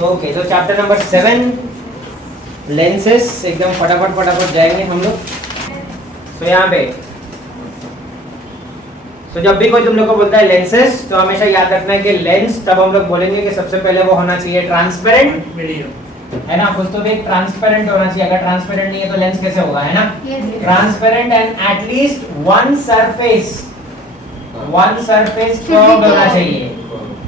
Okay, तो chapter number 7 lenses, एकदम फटाफट जाएंगे हम लोग। तो यहाँ पे जब भी कोई तुम लोग को बोलता है लेंसेस, तो हमेशा याद रखना है कि लेंस तब हम लोग बोलेंगे कि सबसे पहले वो होना चाहिए ट्रांसपेरेंट मीडियम, है ना। कुछ तो भी ट्रांसपेरेंट होना चाहिए, अगर ट्रांसपेरेंट नहीं है तो लेंस कैसे होगा, है ना। Transparent and at least one surface curved होना चाहिए,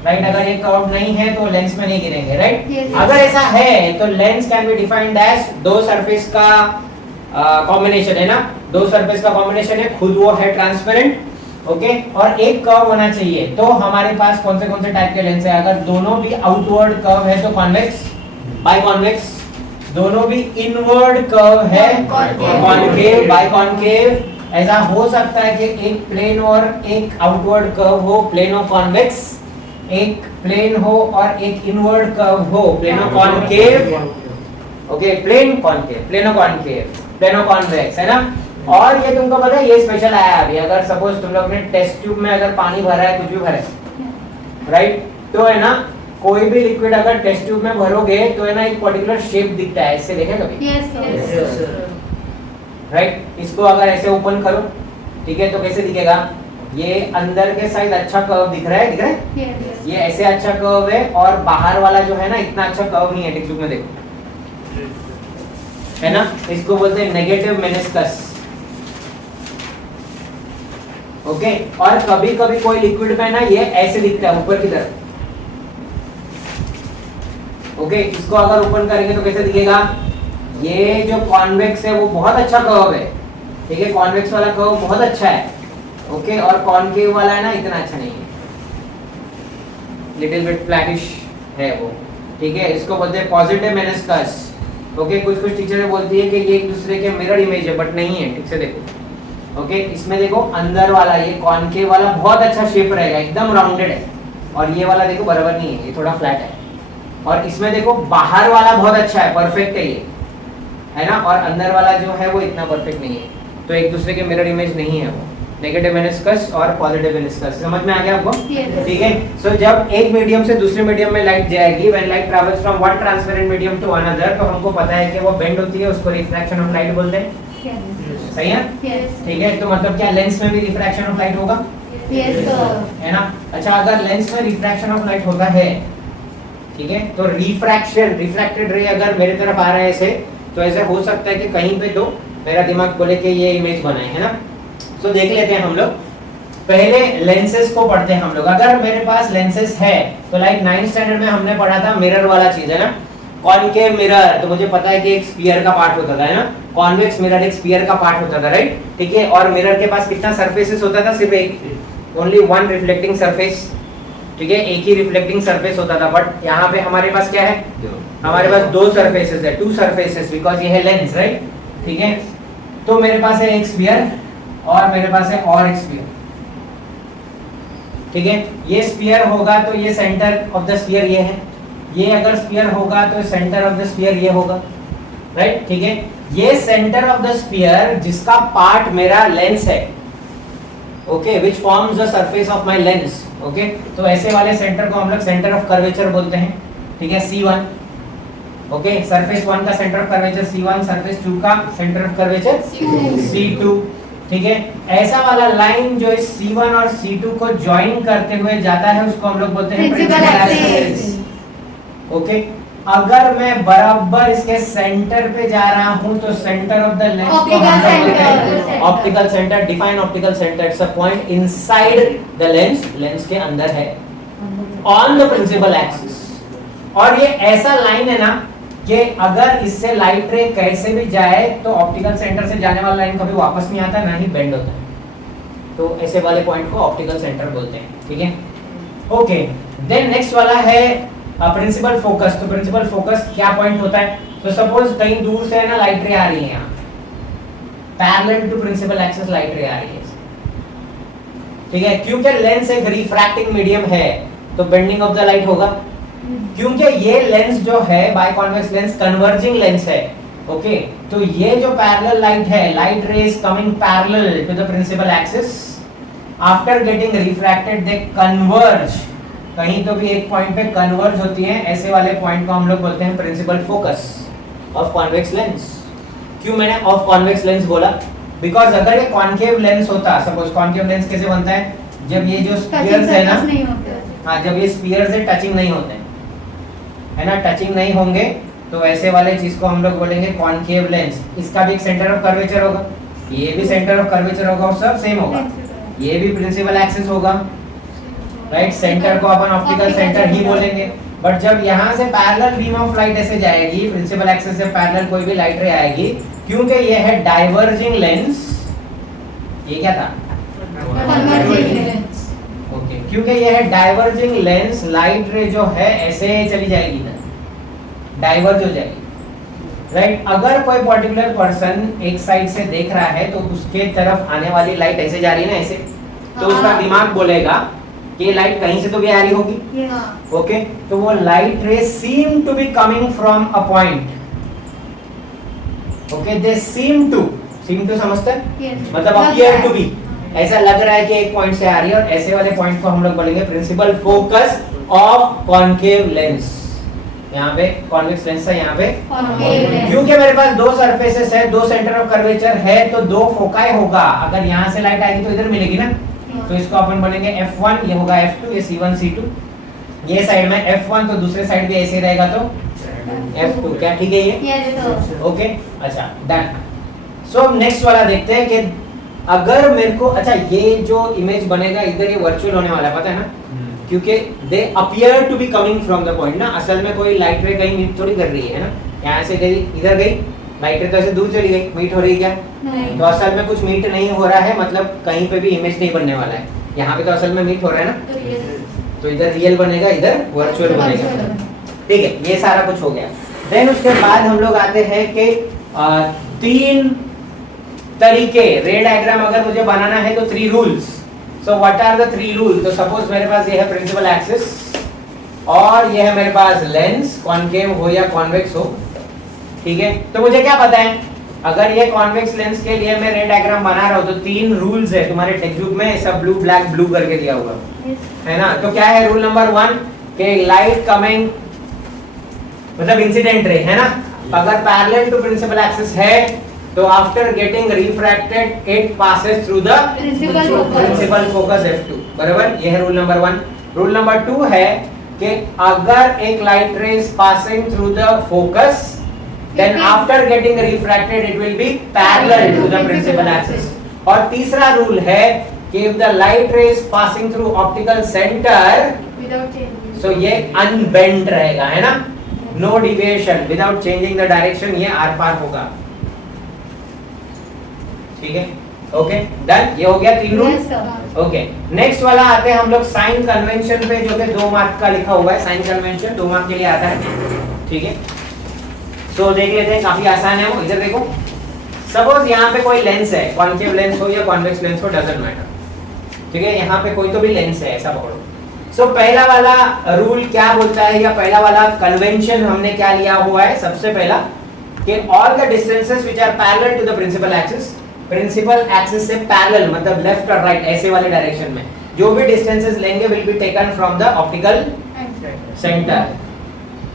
राइट। अगर ये कर्व्ड नहीं है तो लेंस में नहीं गिरेंगे, राइट। अगर ऐसा है तो lens can be defined as दो सरफेस का कॉम्बिनेशन, है ना। दो सरफेस का कॉम्बिनेशन है, खुद वो है ट्रांसपेरेंट, ओके। और एक कर्व होना चाहिए। तो हमारे पास कौन से टाइप के लेंस है, अगर दोनों भी आउटवर्ड कर्व है तो कॉन्वेक्स, बाइकॉन्वेक्स। दोनों भी इनवर्ड कर्व है, कॉन्केव, बाइकॉन्केव। ऐसा हो सकता है कि एक प्लेन और एक आउटवर्ड कर्व हो, प्लेनो कॉन्वेक्स, एक प्लेन हो और एक इनवर्ड कर्व हो, plano concave, okay. Plane concave, plano concave, plano convex, है ना। और ये तुमको पता है, ये स्पेशल आया अभी। अगर सपोज तुम लोग ने टेस्ट ट्यूब में अगर पानी भरा है, कुछ भी भरा है, राइट, तो है ना, कोई भी लिक्विड अगर टेस्ट ट्यूब में भरोगे तो है ना एक पर्टिकुलर शेप दिखता है, इससे देखे कभी? Yes, right. इसको अगर ऐसे ओपन करो, ठीक है, तो कैसे दिखेगा? ये अंदर के साइड अच्छा कर्व दिख रहा है, yes. ये ऐसे अच्छा कर्व है, और बाहर वाला जो है ना इतना अच्छा कर्व नहीं है, टेक्स्ट बुक में देखो, है ना। इसको बोलते हैं नेगेटिव मेनिस्कस, ओके। और कभी कभी कोई लिक्विड में ना ये ऐसे दिखता है ऊपर की तरफ, ओके। इसको अगर ओपन करेंगे तो कैसे दिखेगा? ये जो कॉन्वेक्स है वो बहुत अच्छा कर्व है, ठीक है, कॉन्वेक्स वाला कर्व बहुत अच्छा है, ओके। और कॉन्केव वाला है ना इतना अच्छा नहीं है, लिटिल बिट फ्लैटिश है वो, ठीक है। इसको बोलते हैं पॉजिटिव मेनिस्कस, ओके। कुछ टीचरें बोलती है कि ये एक दूसरे के मिरर इमेज है, बट नहीं है, ठीक से देखो, ओके। इसमें देखो अंदर वाला ये कॉन्केव वाला बहुत अच्छा शेप रहेगा, एकदम राउंडेड है, और ये वाला देखो बराबर नहीं है, ये थोड़ा फ्लैट है। और इसमें देखो बाहर वाला बहुत अच्छा है, परफेक्ट है ये, है ना। और अंदर वाला जो है वो इतना परफेक्ट नहीं है, तो एक दूसरे के मिरर इमेज नहीं है वो। नेगेटिव मेनिस्कस और पॉजिटिव मेनिस्कस, समझ में आ गया आपको? ठीक है। सो जब एक मीडियम से दूसरे मीडियम में लाइट जाएगी, when light travels from one transparent medium to another, तो हमको पता है कि वो बेंड होती है, उसको रिफ्रैक्शन ऑफ लाइट बोलते हैं, सही है? ठीक है। तो मतलब क्या लेंस में भी रिफ्रैक्शन ऑफ लाइट होगा? है ना। अच्छा, अगर लेंस में रिफ्रैक्शन ऑफ लाइट होता है, ठीक है, तो रिफ्रैक्शन, रिफ्रैक्टेड रे अगर मेरे तरफ आ रहा है ऐसे, तो ऐसा हो सकता है कि कहीं पे तो मेरा दिमाग बोले कि ये इमेज बनाए, है ना। सो देख लेते हैं हम लोग, पहले लेंसेस को पढ़ते हैं हम लोग। अगर मेरे पास लेंसेस है तो लाइक 9th स्टैंडर्ड में हमने पढ़ा था मिरर वाला चीज, है ना। कॉनकेव मिरर, तो मुझे पता है कि एक स्फीयर का पार्ट होता था, है ना। कॉन्वेक्स मिरर एक स्फीयर का पार्ट होता था, राइट, ठीक है। और मिरर के पास कितना सरफेसेस होता था? सिर्फ एक, ओनली वन रिफ्लेक्टिंग सरफेस, ठीक है, एक ही रिफ्लेक्टिंग सरफेस होता था। बट यहाँ पे हमारे पास क्या है? हमारे पास दो सरफेसेस है, टू सरफेसेस, बिकॉज ये है लेंस, राइट, ठीक है। तो मेरे पास है एक स्फीयर और मेरे पास है और एक स्फीयर, ठीक है। ये स्फीयर होगा तो ये सेंटर ऑफ द स्फीयर ये है, ये अगर स्फीयर होगा तो सेंटर ऑफ द स्फीयर ये होगा, राइट, ठीक है। ये सेंटर ऑफ द स्फीयर जिसका पार्ट मेरा लेंस है, okay, which forms the surface of my lens, okay. तो ऐसे वाले सेंटर को हम लोग सेंटर ऑफ कर्वेचर बोलते हैं, ठीक है, C1, ओके। सरफेस 1 का centre of curvature C1, surface 2 का सेंटर ऑफ कर्वेचर C2, ठीक है। ऐसा वाला लाइन जो इस C1 और C2 को ज्वाइन करते हुए जाता है उसको हम लोग बोलते हैं प्रिंसिपल एक्सिस, ओके। अगर मैं बराबर इसके सेंटर पे जा रहा हूं तो centre of the lens optical centre, define optical centre, it's a point inside the lens, lens के अंदर है, ऑन द प्रिंसिपल एक्सिस। और ये ऐसा लाइन है ना कि अगर इससे लाइट रे कैसे भी जाए तो ऑप्टिकल सेंटर से जाने वाला लाइन कभी वापस नहीं आता, ना ही बेंड होता है, तो ऐसे वाले पॉइंट को ऑप्टिकल सेंटर बोलते हैं, ठीक है, ओके। देन नेक्स्ट वाला है प्रिंसिपल फोकस। तो प्रिंसिपल फोकस क्या पॉइंट होता है? तो सपोज कहीं दूर से ना लाइट रे आ रही है, यहाँ parallel to principal axis light ray आ रही है, ठीक है। क्योंकि लेंस एक रिफ्रैक्टिंग मीडियम है तो बेंडिंग ऑफ द लाइट होगा, क्योंकि ये लेंस जो है बाइकॉन्वेक्स लेंस कन्वर्जिंग लेंस है, ओके। तो ये जो पैरेलल लाइट है, light rays coming parallel to the principal axis, after getting refracted they converge कहीं तो भी एक पॉइंट पे कन्वर्ज होती हैं, ऐसे वाले पॉइंट को हम लोग बोलते हैं principal focus of convex lens. क्यों मैंने ऑफ कॉन्वेक्स लेंस बोला? बिकॉज अगर ये कॉन्केव लेंस होता, सपोज कॉन्केव लेंस कैसे बनता है, जब ये जो स्फीयर्स है ना, हाँ जब ये स्फीयर्स है टचिंग नहीं होते है ना, टचिंग नहीं होंगे तो वैसे वाले चीज को हम लोग बोलेंगे कॉन्केव लेंस। इसका भी एक सेंटर ऑफ कर्वेचर होगा, ये भी सेंटर ऑफ कर्वेचर होगा और सब सेम होगा, ये भी प्रिंसिपल एक्सिस होगा, राइट। सेंटर को अपन ऑप्टिकल सेंटर ही बोलेंगे। बट जब यहाँ से पैरेलल बीम ऑफ लाइट ऐसे जाएगी, प्रिंसिपल एक्सिस से पैरेलल कोई भी लाइट रे आएगी, क्योंकि ये है डाइवर्जिंग लेंस, ये क्या था? ओके, क्योंकि ये है डाइवर्जिंग लेंस, लाइट रे जो है ऐसे चली जाएगी ना, डाइवर्ज हो जाएगी, राइट। अगर कोई पर्टिकुलर पर्सन एक साइड से देख रहा है तो उसके तरफ आने वाली लाइट ऐसे जा रही है ना, ऐसे, तो उसका दिमाग बोलेगा कि ये लाइट कहीं से तो भी आ रही होगी, ओके। तो वो light ray seem to be coming from a point, okay, they seem to समझते हैं, मतलब अपीयर टू बी, ऐसा लग रहा है कि एक पॉइंट से आ रही है, और ऐसे वाले पॉइंट को हम लोग बोलेंगे principal focus of concave lens. यहाँ पे कॉन्वेक्स लेंस है, यहाँ पे क्योंकि मेरे पास दो सरफेसेस है, दो सेंटर ऑफ कर्वेचर है, तो दो फोकाई होगा। अगर यहाँ से लाइट आएगी तो इधर मिलेगी ना, तो इसको अपन बोलेंगे F1, ये होगा F2, ये C1 C2, ये साइड में F1, तो दूसरे साइड भी ऐसे रहेगा तो F2। क्या ठीक है ये? ओके, अच्छा डन। सो नेक्स्ट वाला देखते हैं कि अगर मेरे को, अच्छा ये जो इमेज बनेगा इधर, ये वर्चुअल होने वाला है, पता है ना, क्योंकि they appear to be coming from the point ना, असल में कोई लाइट रे कहीं मीट थोड़ी कर रही है ना, यहाँ से गई इधर गई, लाइट रे तो ऐसे दूर चली गई, मीट हो रही है क्या? तो असल में कुछ मीट नहीं हो रहा है, मतलब कहीं पे भी इमेज नहीं बनने वाला है, यहाँ पे तो असल में मीट हो रहा है ना, तो इधर रियल बनेगा, इधर वर्चुअल बनेगा, ठीक है। ये सारा कुछ हो गया। देन उसके बाद हम लोग आते हैं कि तीन तरीके, रे डायग्राम अगर मुझे बनाना है तो 3 rules. So what are the 3 rule? तो सपोज मेरे पास ये है प्रिंसिपल एक्सिस, और ये है मेरे पास लेंस, कॉन्केव हो या कॉन्वेक्स हो, ठीक है। तो मुझे क्या पता है, अगर ये कॉन्वेक्स लेंस के लिए मैं रे डायग्राम बना रहा हूं तो 3 रूल्स है, तुम्हारे टेक्स्ट बुक में सब ब्लू ब्लैक ब्लू करके दिया हुआ है ना। तो क्या है रूल नंबर 1 कि लाइट कमिंग, मतलब इंसिडेंट रे है ना, अगर पैरेलल टू प्रिंसिपल एक्सिस है तो after getting refracted it passes through the principal focus F2, बराबर। ये है रूल नंबर 1। रूल नंबर 2 है कि अगर एक लाइट रे is passing through the focus, then after getting refracted it will be parallel to the principal axis। और तीसरा रूल है कि if the light ray is passing through optical center without changing, so ये unbent रहेगा, है ना, no deviation, without changing the direction, ये are पार होगा, ठीक है। ओके डन, ये हो गया 3 रूल। ओके, नेक्स्ट वाला आते हैं हम लोग साइन कन्वेंशन पे, जो कि 2 मार्क का लिखा हुआ है। साइन कन्वेंशन 2 मार्क के लिए आता है, ठीक है। सो देख लेते हैं, काफी आसान है वो। इधर देखो, सपोज यहाँ पे कोई लेंस है, कॉन्केव लेंस हो या कॉन्वेक्स लेंस हो, डजंट मैटर, ठीक है। यहाँ पे कोई तो भी लेंस है, ऐसा पकड़ो। सो पहला वाला रूल क्या बोलता है, या पहला वाला कन्वेंशन हमने क्या लिया हुआ है? सबसे पहला कि all the distances which are parallel to the principal axis, principal axis से पैरेलल मतलब लेफ्ट और राइट ऐसे वाले डायरेक्शन में जो भी डिस्टेंसेस लेंगे will be taken from the optical centre,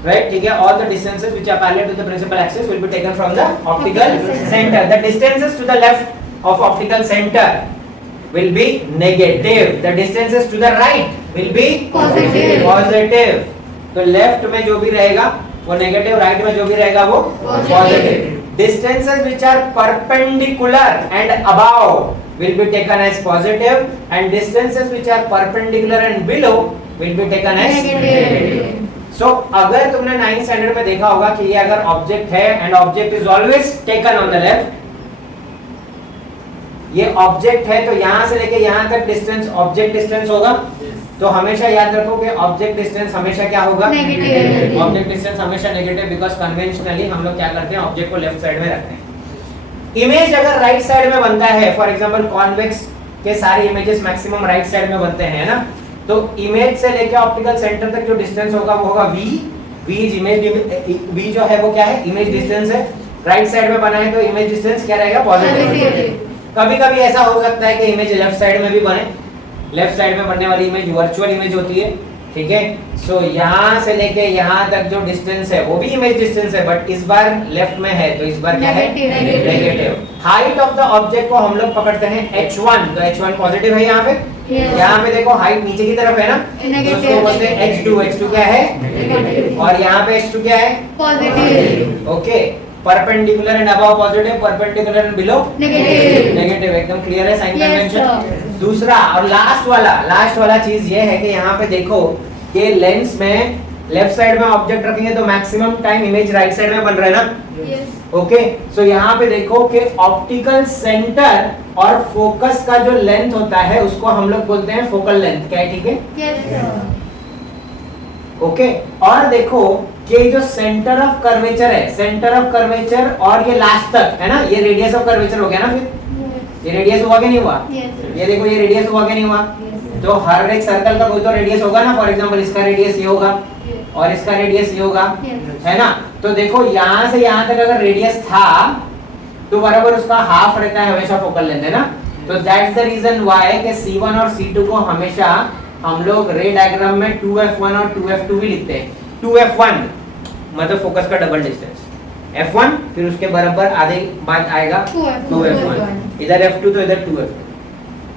right, ठीक है। all the distances which are parallel to the principal axis will be taken from the optical center। the distances to the left of optical center will be negative, the distances to the right will be positive। तो left में जो भी रहेगा वो negative, right में जो भी रहेगा वो positive. distances which are perpendicular and above will be taken as positive, and distances which are perpendicular and below will be taken as negative। सो अगर तुमने 9th स्टैंडर्ड में देखा होगा कि ये अगर ऑब्जेक्ट है and object is always taken on the left, ये ऑब्जेक्ट है तो यहां से लेके यहां तक डिस्टेंस ऑब्जेक्ट डिस्टेंस होगा, तो हमेशा याद रखो कि ऑब्जेक्ट डिस्टेंस हमेशा क्या होगा? नेगेटिव। ऑब्जेक्ट डिस्टेंस हमेशा नेगेटिव, बिकॉज़ कन्वेंशनली हम लोग क्या करते हैं, ऑब्जेक्ट को लेफ्ट साइड में रखते हैं। इमेज अगर राइट साइड में बनता है, फॉर एग्जांपल कॉन्वेक्स के सारे इमेजेस मैक्सिमम राइट साइड में बनते हैं ना, तो इमेज से लेके ऑप्टिकल सेंटर तक जो डिस्टेंस होगा वो होगा v। v is image, v जो है वो क्या है? इमेज डिस्टेंस है। राइट साइड में बना है तो इमेज डिस्टेंस क्या रहेगा? पॉजिटिव। कभी कभी ऐसा हो सकता है कि इमेज लेफ्ट साइड में भी बने, लेफ्ट साइड में बनने वाली इमेज वर्चुअल इमेज होती है, ठीक है। सो यहाँ से लेके यहाँ तक जो डिस्टेंस है वो भी इमेज डिस्टेंस है, बट इस बार लेफ्ट में है तो इस बार क्या है, negative. Height of the object को हम लोग पकड़ते हैं h1, तो h1 पॉजिटिव है यहाँ पे। यहाँ पे देखो हाइट नीचे की तरफ है ना, तो उसको बोलते हैं h2। h2 क्या है, और यहाँ पे h2 क्या है, positive. Okay, perpendicular and above positive, perpendicular and below negative. एकदम क्लियर है साइन कन्वेंशन। दूसरा और लास्ट वाला चीज ये है कि यहाँ पे देखो कि लेंस में लेफ्ट साइड में ऑब्जेक्ट रखेंगे तो maximum time image right side में बन रहा है ना। ओके, सो यहाँ पे देखो कि ऑप्टिकल सेंटर और फोकस का जो लेंथ होता है उसको हम लोग बोलते हैं फोकल लेंथ। क्या है, ठीक है? ओके, और देखो कि जो सेंटर ऑफ कर्वेचर है, सेंटर ऑफ कर्वेचर और ये लास्ट तक है ना, ये रेडियस ऑफ कर्वेचर हो गया ना। फिर ये रेडियस हुआ कि नहीं हुआ? ये देखो ये रेडियस हुआ कि नहीं हुआ? तो हर एक सर्कल का कोई तो रेडियस होगा ना। फॉर एग्जांपल इसका रेडियस ये होगा और इसका रेडियस ये होगा, है ना। तो देखो यहाँ से यहाँ तक अगर रेडियस था तो बराबर उसका हाफ रहता है हमेशा फोकल लेंथ, है ना। तो दैट्स द रीजन व्हाई कि C1 और C2 को हमेशा हम लोग रे डायग्राम में 2f1 और 2f2 भी लिखते हैं। 2f1 मतलब फोकस का डबल डिस्टेंस, f1 फिर उसके बराबर आधे बाद आएगा 2f1, इधर f2 तो इधर 2f2।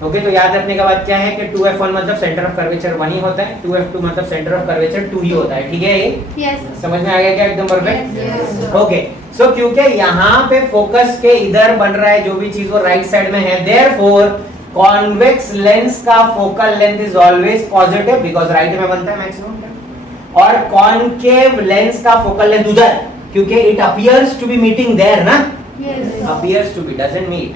ओके, तो याद रखने का बात क्या है कि 2f1 मतलब सेंटर ऑफ कर्वेचर 1 ही होता है, 2f2 मतलब सेंटर ऑफ कर्वेचर 2 ही होता है। ठीक है, ये समझ में आ गया क्या? एकदम परफेक्ट। ओके, सो क्योंकि यहाँ पे फोकस के इधर बन रहा है जो भी चीज वो राइट साइड में है, देयरफॉर कॉन्वेक्स लेंस का focal length is always positive because right में बनता है मैक्सिमम, और कॉनकेव लेंस का फोकल लेंथ उधर, क्योंकि it appears to be meeting there ना। Appears to be, doesn't meet,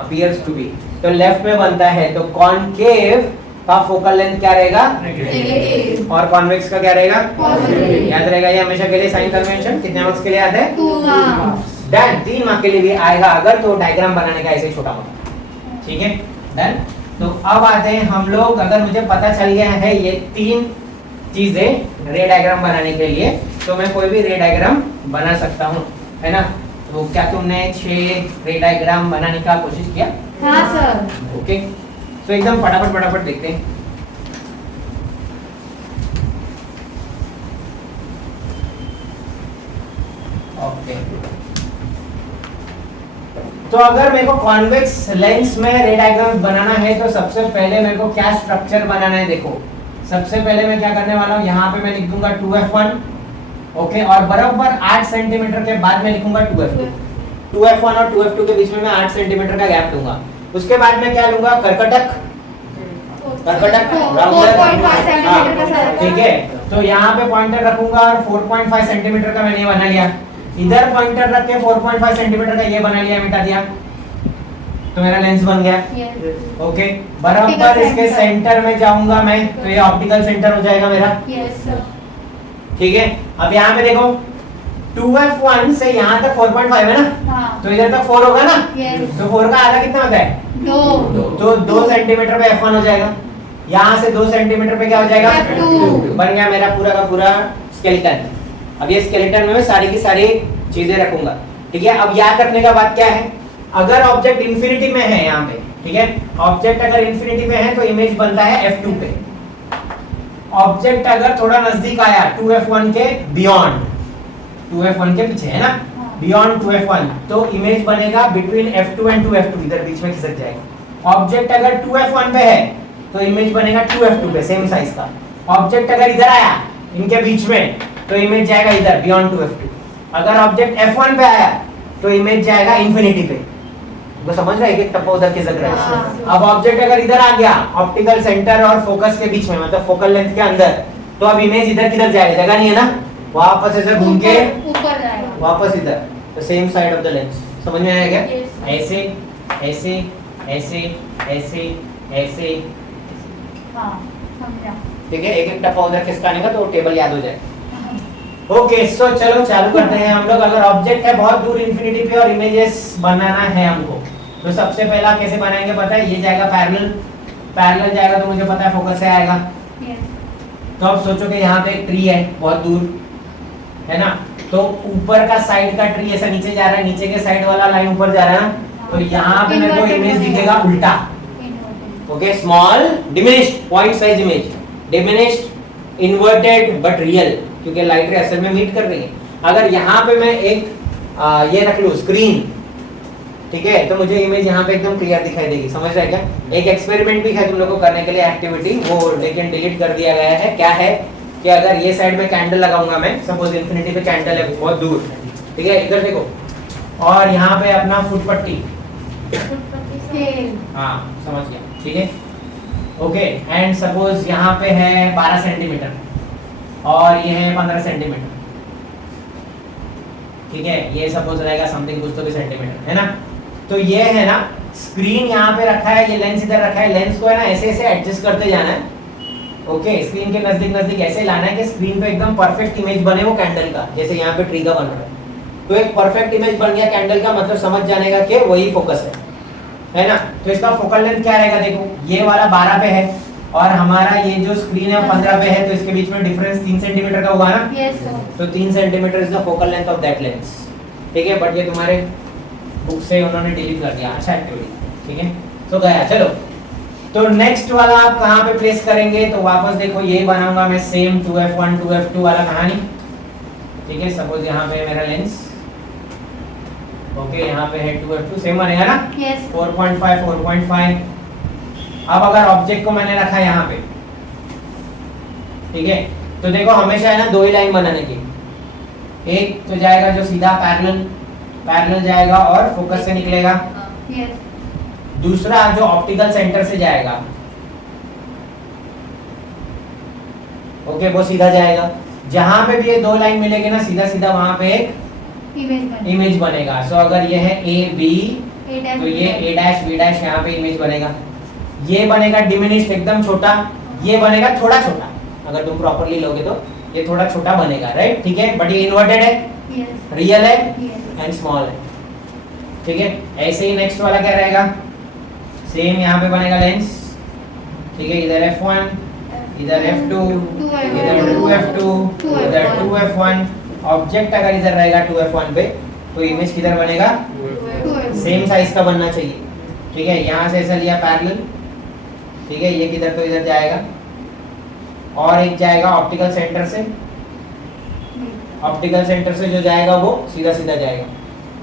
appears to be. तो लेफ्ट में बनता है तो कॉनकेव का फोकल लेंथ क्या रहेगा, नेगेटिव, और कॉन्वेक्स का क्या रहेगा, पॉजिटिव। याद रहेगा ये हमेशा के लिए साइन कन्वेंशन। कितने मार्क्स के लिए याद है? 2 मार्क्स। डन। 3 मार्क्स के लिए भी आएगा अगर तो डायग्राम बनाने का ऐसे छोटा मोटा। ठीक है, डन। तो अब आते हैं हम लोग, अगर मुझे पता चल गया है ये 3 चीजें रे डायग्राम बनाने के लिए, तो मैं कोई भी रे डायग्राम बना सकता हूँ, है ना। तो क्या तुमने 6 रे डायग्राम बनाने का कोशिश किया? हाँ सर। ओके, तो एकदम फटाफट देखते हैं। ओके, तो अगर मेरे को कॉन्वेक्स लेंस में रे डायग्राम बनाना है तो सबसे पहले मेरे को क्या स्ट्रक्चर बनाना है। देखो, सबसे पहले मैं क्या करने वाला हूँ, यहाँ पे मैं लिख दूंगा 2f1। ओके, और बराबर 8 सेंटीमीटर के बाद मैं लिखूंगा 2f2। 2f1 और 2f2 के बीच में मैं 8 सेंटीमीटर का गैप दूंगा। उसके बाद मैं क्या लूंगा, कर्कटक, ठीक है। तो यहाँ पे पॉइंटर रखूंगा और 4.5 सेंटीमीटर का मैंने बना लिया। इधर पॉइंटर रख के 4.5 सेंटीमीटर का ये बना लिया, मिटा दिया, तो मेरा लेंस बन गया। ओके, बराबर इसके सेंटर में जाऊंगा मैं, तो ये ऑप्टिकल सेंटर हो जाएगा मेरा। ठीक है, अब यहाँ पे देखो 2f1 से यहाँ तक 4.5 है ना। हाँ। तो इधर तक 4 होगा ना। तो 4 का आधा कितना होता है, 2। तो 2 सेंटीमीटर पे f1 हो जाएगा। यहाँ से 2 सेंटीमीटर पे क्या हो जाएगा, f2। बन गया मेरा पूरा का पूरा स्केलेटन। अब ये स्केलेटन में मैं सारी की सारी चीजें रखूंगा। ठीक है, अब याद रखने का बात क्या है, अगर ऑब्जेक्ट इंफिनिटी में है यहाँ पे, ठीक है, ऑब्जेक्ट अगर इंफिनिटी में है तो इमेज बनता है f2 पे। ऑब्जेक्ट अगर थोड़ा नजदीक आया 2f1 के बियॉन्ड, 2f1 के पीछे है ना, बियॉन्ड 2f1, तो इमेज बनेगा बिटवीन f2 एंड 2f2, इधर बीच में खिसक जाएगा। ऑब्जेक्ट अगर 2f1 पे है तो इमेज बनेगा 2f2 पे, सेम साइज का। ऑब्जेक्ट अगर इधर आया इनके बीच में तो इमेज जाएगा इधर बियॉन्ड 2f2। अगर ऑब्जेक्ट f1 पे आया तो इमेज जाएगा इंफिनिटी पे। वो समझ रहे हैं कि टप्पा उधर खिसक रहा है। अब ऑब्जेक्ट अगर इधर आ गया ऑप्टिकल सेंटर और फोकस के बीच में, मतलब फोकल लेंथ के अंदर, तो अब इमेज इधर किधर जाएगा, जगह नहीं है ना, वापस ऐसे घूम के ऊपर जाएगा, वापस इधर, तो same side of the lens. समझ में आया क्या? ऐसे ऐसे ऐसे ऐसे ऐसे, हाँ समझा। ठीक है, एक एक टप्पा उधर खिसकाने का तो टेबल याद हो जाए। ओके, सो चलो चालू करते हैं हम लोग। अगर ऑब्जेक्ट है बहुत दूर इंफिनिटी पे और इमेजेस बनाना है हमको, तो सबसे पहला कैसे बनाएंगे पता है, ये जाएगा पैरेलल जाएगा, तो मुझे पता है फोकस से आएगा। तो अब सोचो कि यहाँ पे एक ट्री है बहुत दूर, है ना, तो ऊपर का साइड का ट्री ऐसा नीचे जा रहा है, नीचे के साइड वाला लाइन ऊपर जा रहा है ना, तो यहाँ पे मेरे को इमेज दिखेगा उल्टा। Okay, small diminished point size image, diminished inverted but real, क्योंकि लाइट रे असल में मीट कर रही है। अगर यहाँ पे मैं एक ये रख लूँ स्क्रीन, ठीक है, तो मुझे इमेज यहाँ पे एकदम क्लियर दिखाई देगी। समझ रहे हैं क्या? एक एक्सपेरिमेंट भी है तुम लोगों को करने के लिए एक्टिविटी, वो लेकिन डिलीट कर दिया गया है। क्या है कि अगर ये साइड में कैंडल लगाऊंगा मैं, सपोज इन्फिनिटी पे कैंडल है बहुत दूर, ठीक है, इधर देखो, और यहाँ पे अपना फुट पट्टी, स्केल। हाँ समझ गया, ठीक है, ओके। एंड सपोज यहाँ पे है 12 सेंटीमीटर और ये है 15 सेंटीमीटर, ठीक है, ये सपोज रहेगा समथिंग कुछ तो भी सेंटीमीटर, है ना। तो ये है ना स्क्रीन यहाँ पे रखा है, ये लेंस इधर रखा है, लेंस को है ना ऐसे ऐसे एडजस्ट करते जाना है, ओके, स्क्रीन के नजदीक नजदीक ऐसे लाना है कि स्क्रीन पे एकदम परफेक्ट इमेज बने वो कैंडल का, जैसे यहाँ पे ट्री का बन रहा है। तो एक परफेक्ट इमेज बन गया कैंडल का, मतलब समझ जाने का कि वही फोकस है ना। तो इसका फोकल लेंथ क्या रहेगा, देखो ये वाला 12 पे है और हमारा ये जो स्क्रीन है 15 पे है, तो इसके बीच में डिफरेंस 3 सेंटीमीटर का हुआ ना। Yes sir. तो 3 centimetre is the focal length of that lens, ठीक है। बट ये तुम्हारे बुक से उन्होंने डिलीट कर दिया, अच्छा एक्टिविटी, ठीक है। तो गया, चलो। तो नेक्स्ट वाला आप कहाँ पे प्लेस करेंगे, तो वापस देखो ये बनाऊंगा मैं सेम 2f1 2f2 वाला कहानी, ठीक है। सपोज यहाँ पे मेरा लेंस, ओके, यहाँ पे है 2f2, सेम बनेगा ना। यस। 4.5 4.5। अब अगर ऑब्जेक्ट को मैंने रखा यहाँ पे, ठीक है, तो देखो हमेशा है ना दो ही लाइन बनाने की, एक तो जाएगा जो सीधा पैरेलल जाएगा और फोकस से निकलेगा, यस। दूसरा जो ऑप्टिकल सेंटर से जाएगा, ओके, वो सीधा जाएगा। जहां पे भी ये दो लाइन मिलेगी ना सीधा सीधा, वहां पे एक इमेज बनेगा। सो अगर ये है ए बी, तो ये ए डैश बी डैश, यहाँ पे इमेज बनेगा। ये बनेगा डिमिनिश्ड, एकदम छोटा, ये बनेगा थोड़ा छोटा, अगर तुम प्रॉपर्ली लोगे तो ये थोड़ा छोटा बनेगा, राइट, ठीक है। बट ये इन्वर्टेड है, रियल है एंड स्मॉल है, ठीक है। ऐसे ही नेक्स्ट वाला क्या रहेगा, सेम यहाँ पे बनेगा लेंस, ठीक है, इधर f1, इधर f2, इधर 2f2, इधर 2f1। ऑब्जेक्ट अगर इधर रहेगा 2f1 पे, तो इमेज किधर बनेगा, सेम साइज का बनना चाहिए, ठीक है। यहाँ से ऐसा लिया पैरेलल, ठीक है, ये किधर तो इधर जाएगा, और एक जाएगा ऑप्टिकल सेंटर से, ऑप्टिकल सेंटर से जो जाएगा वो सीधा सीधा जाएगा,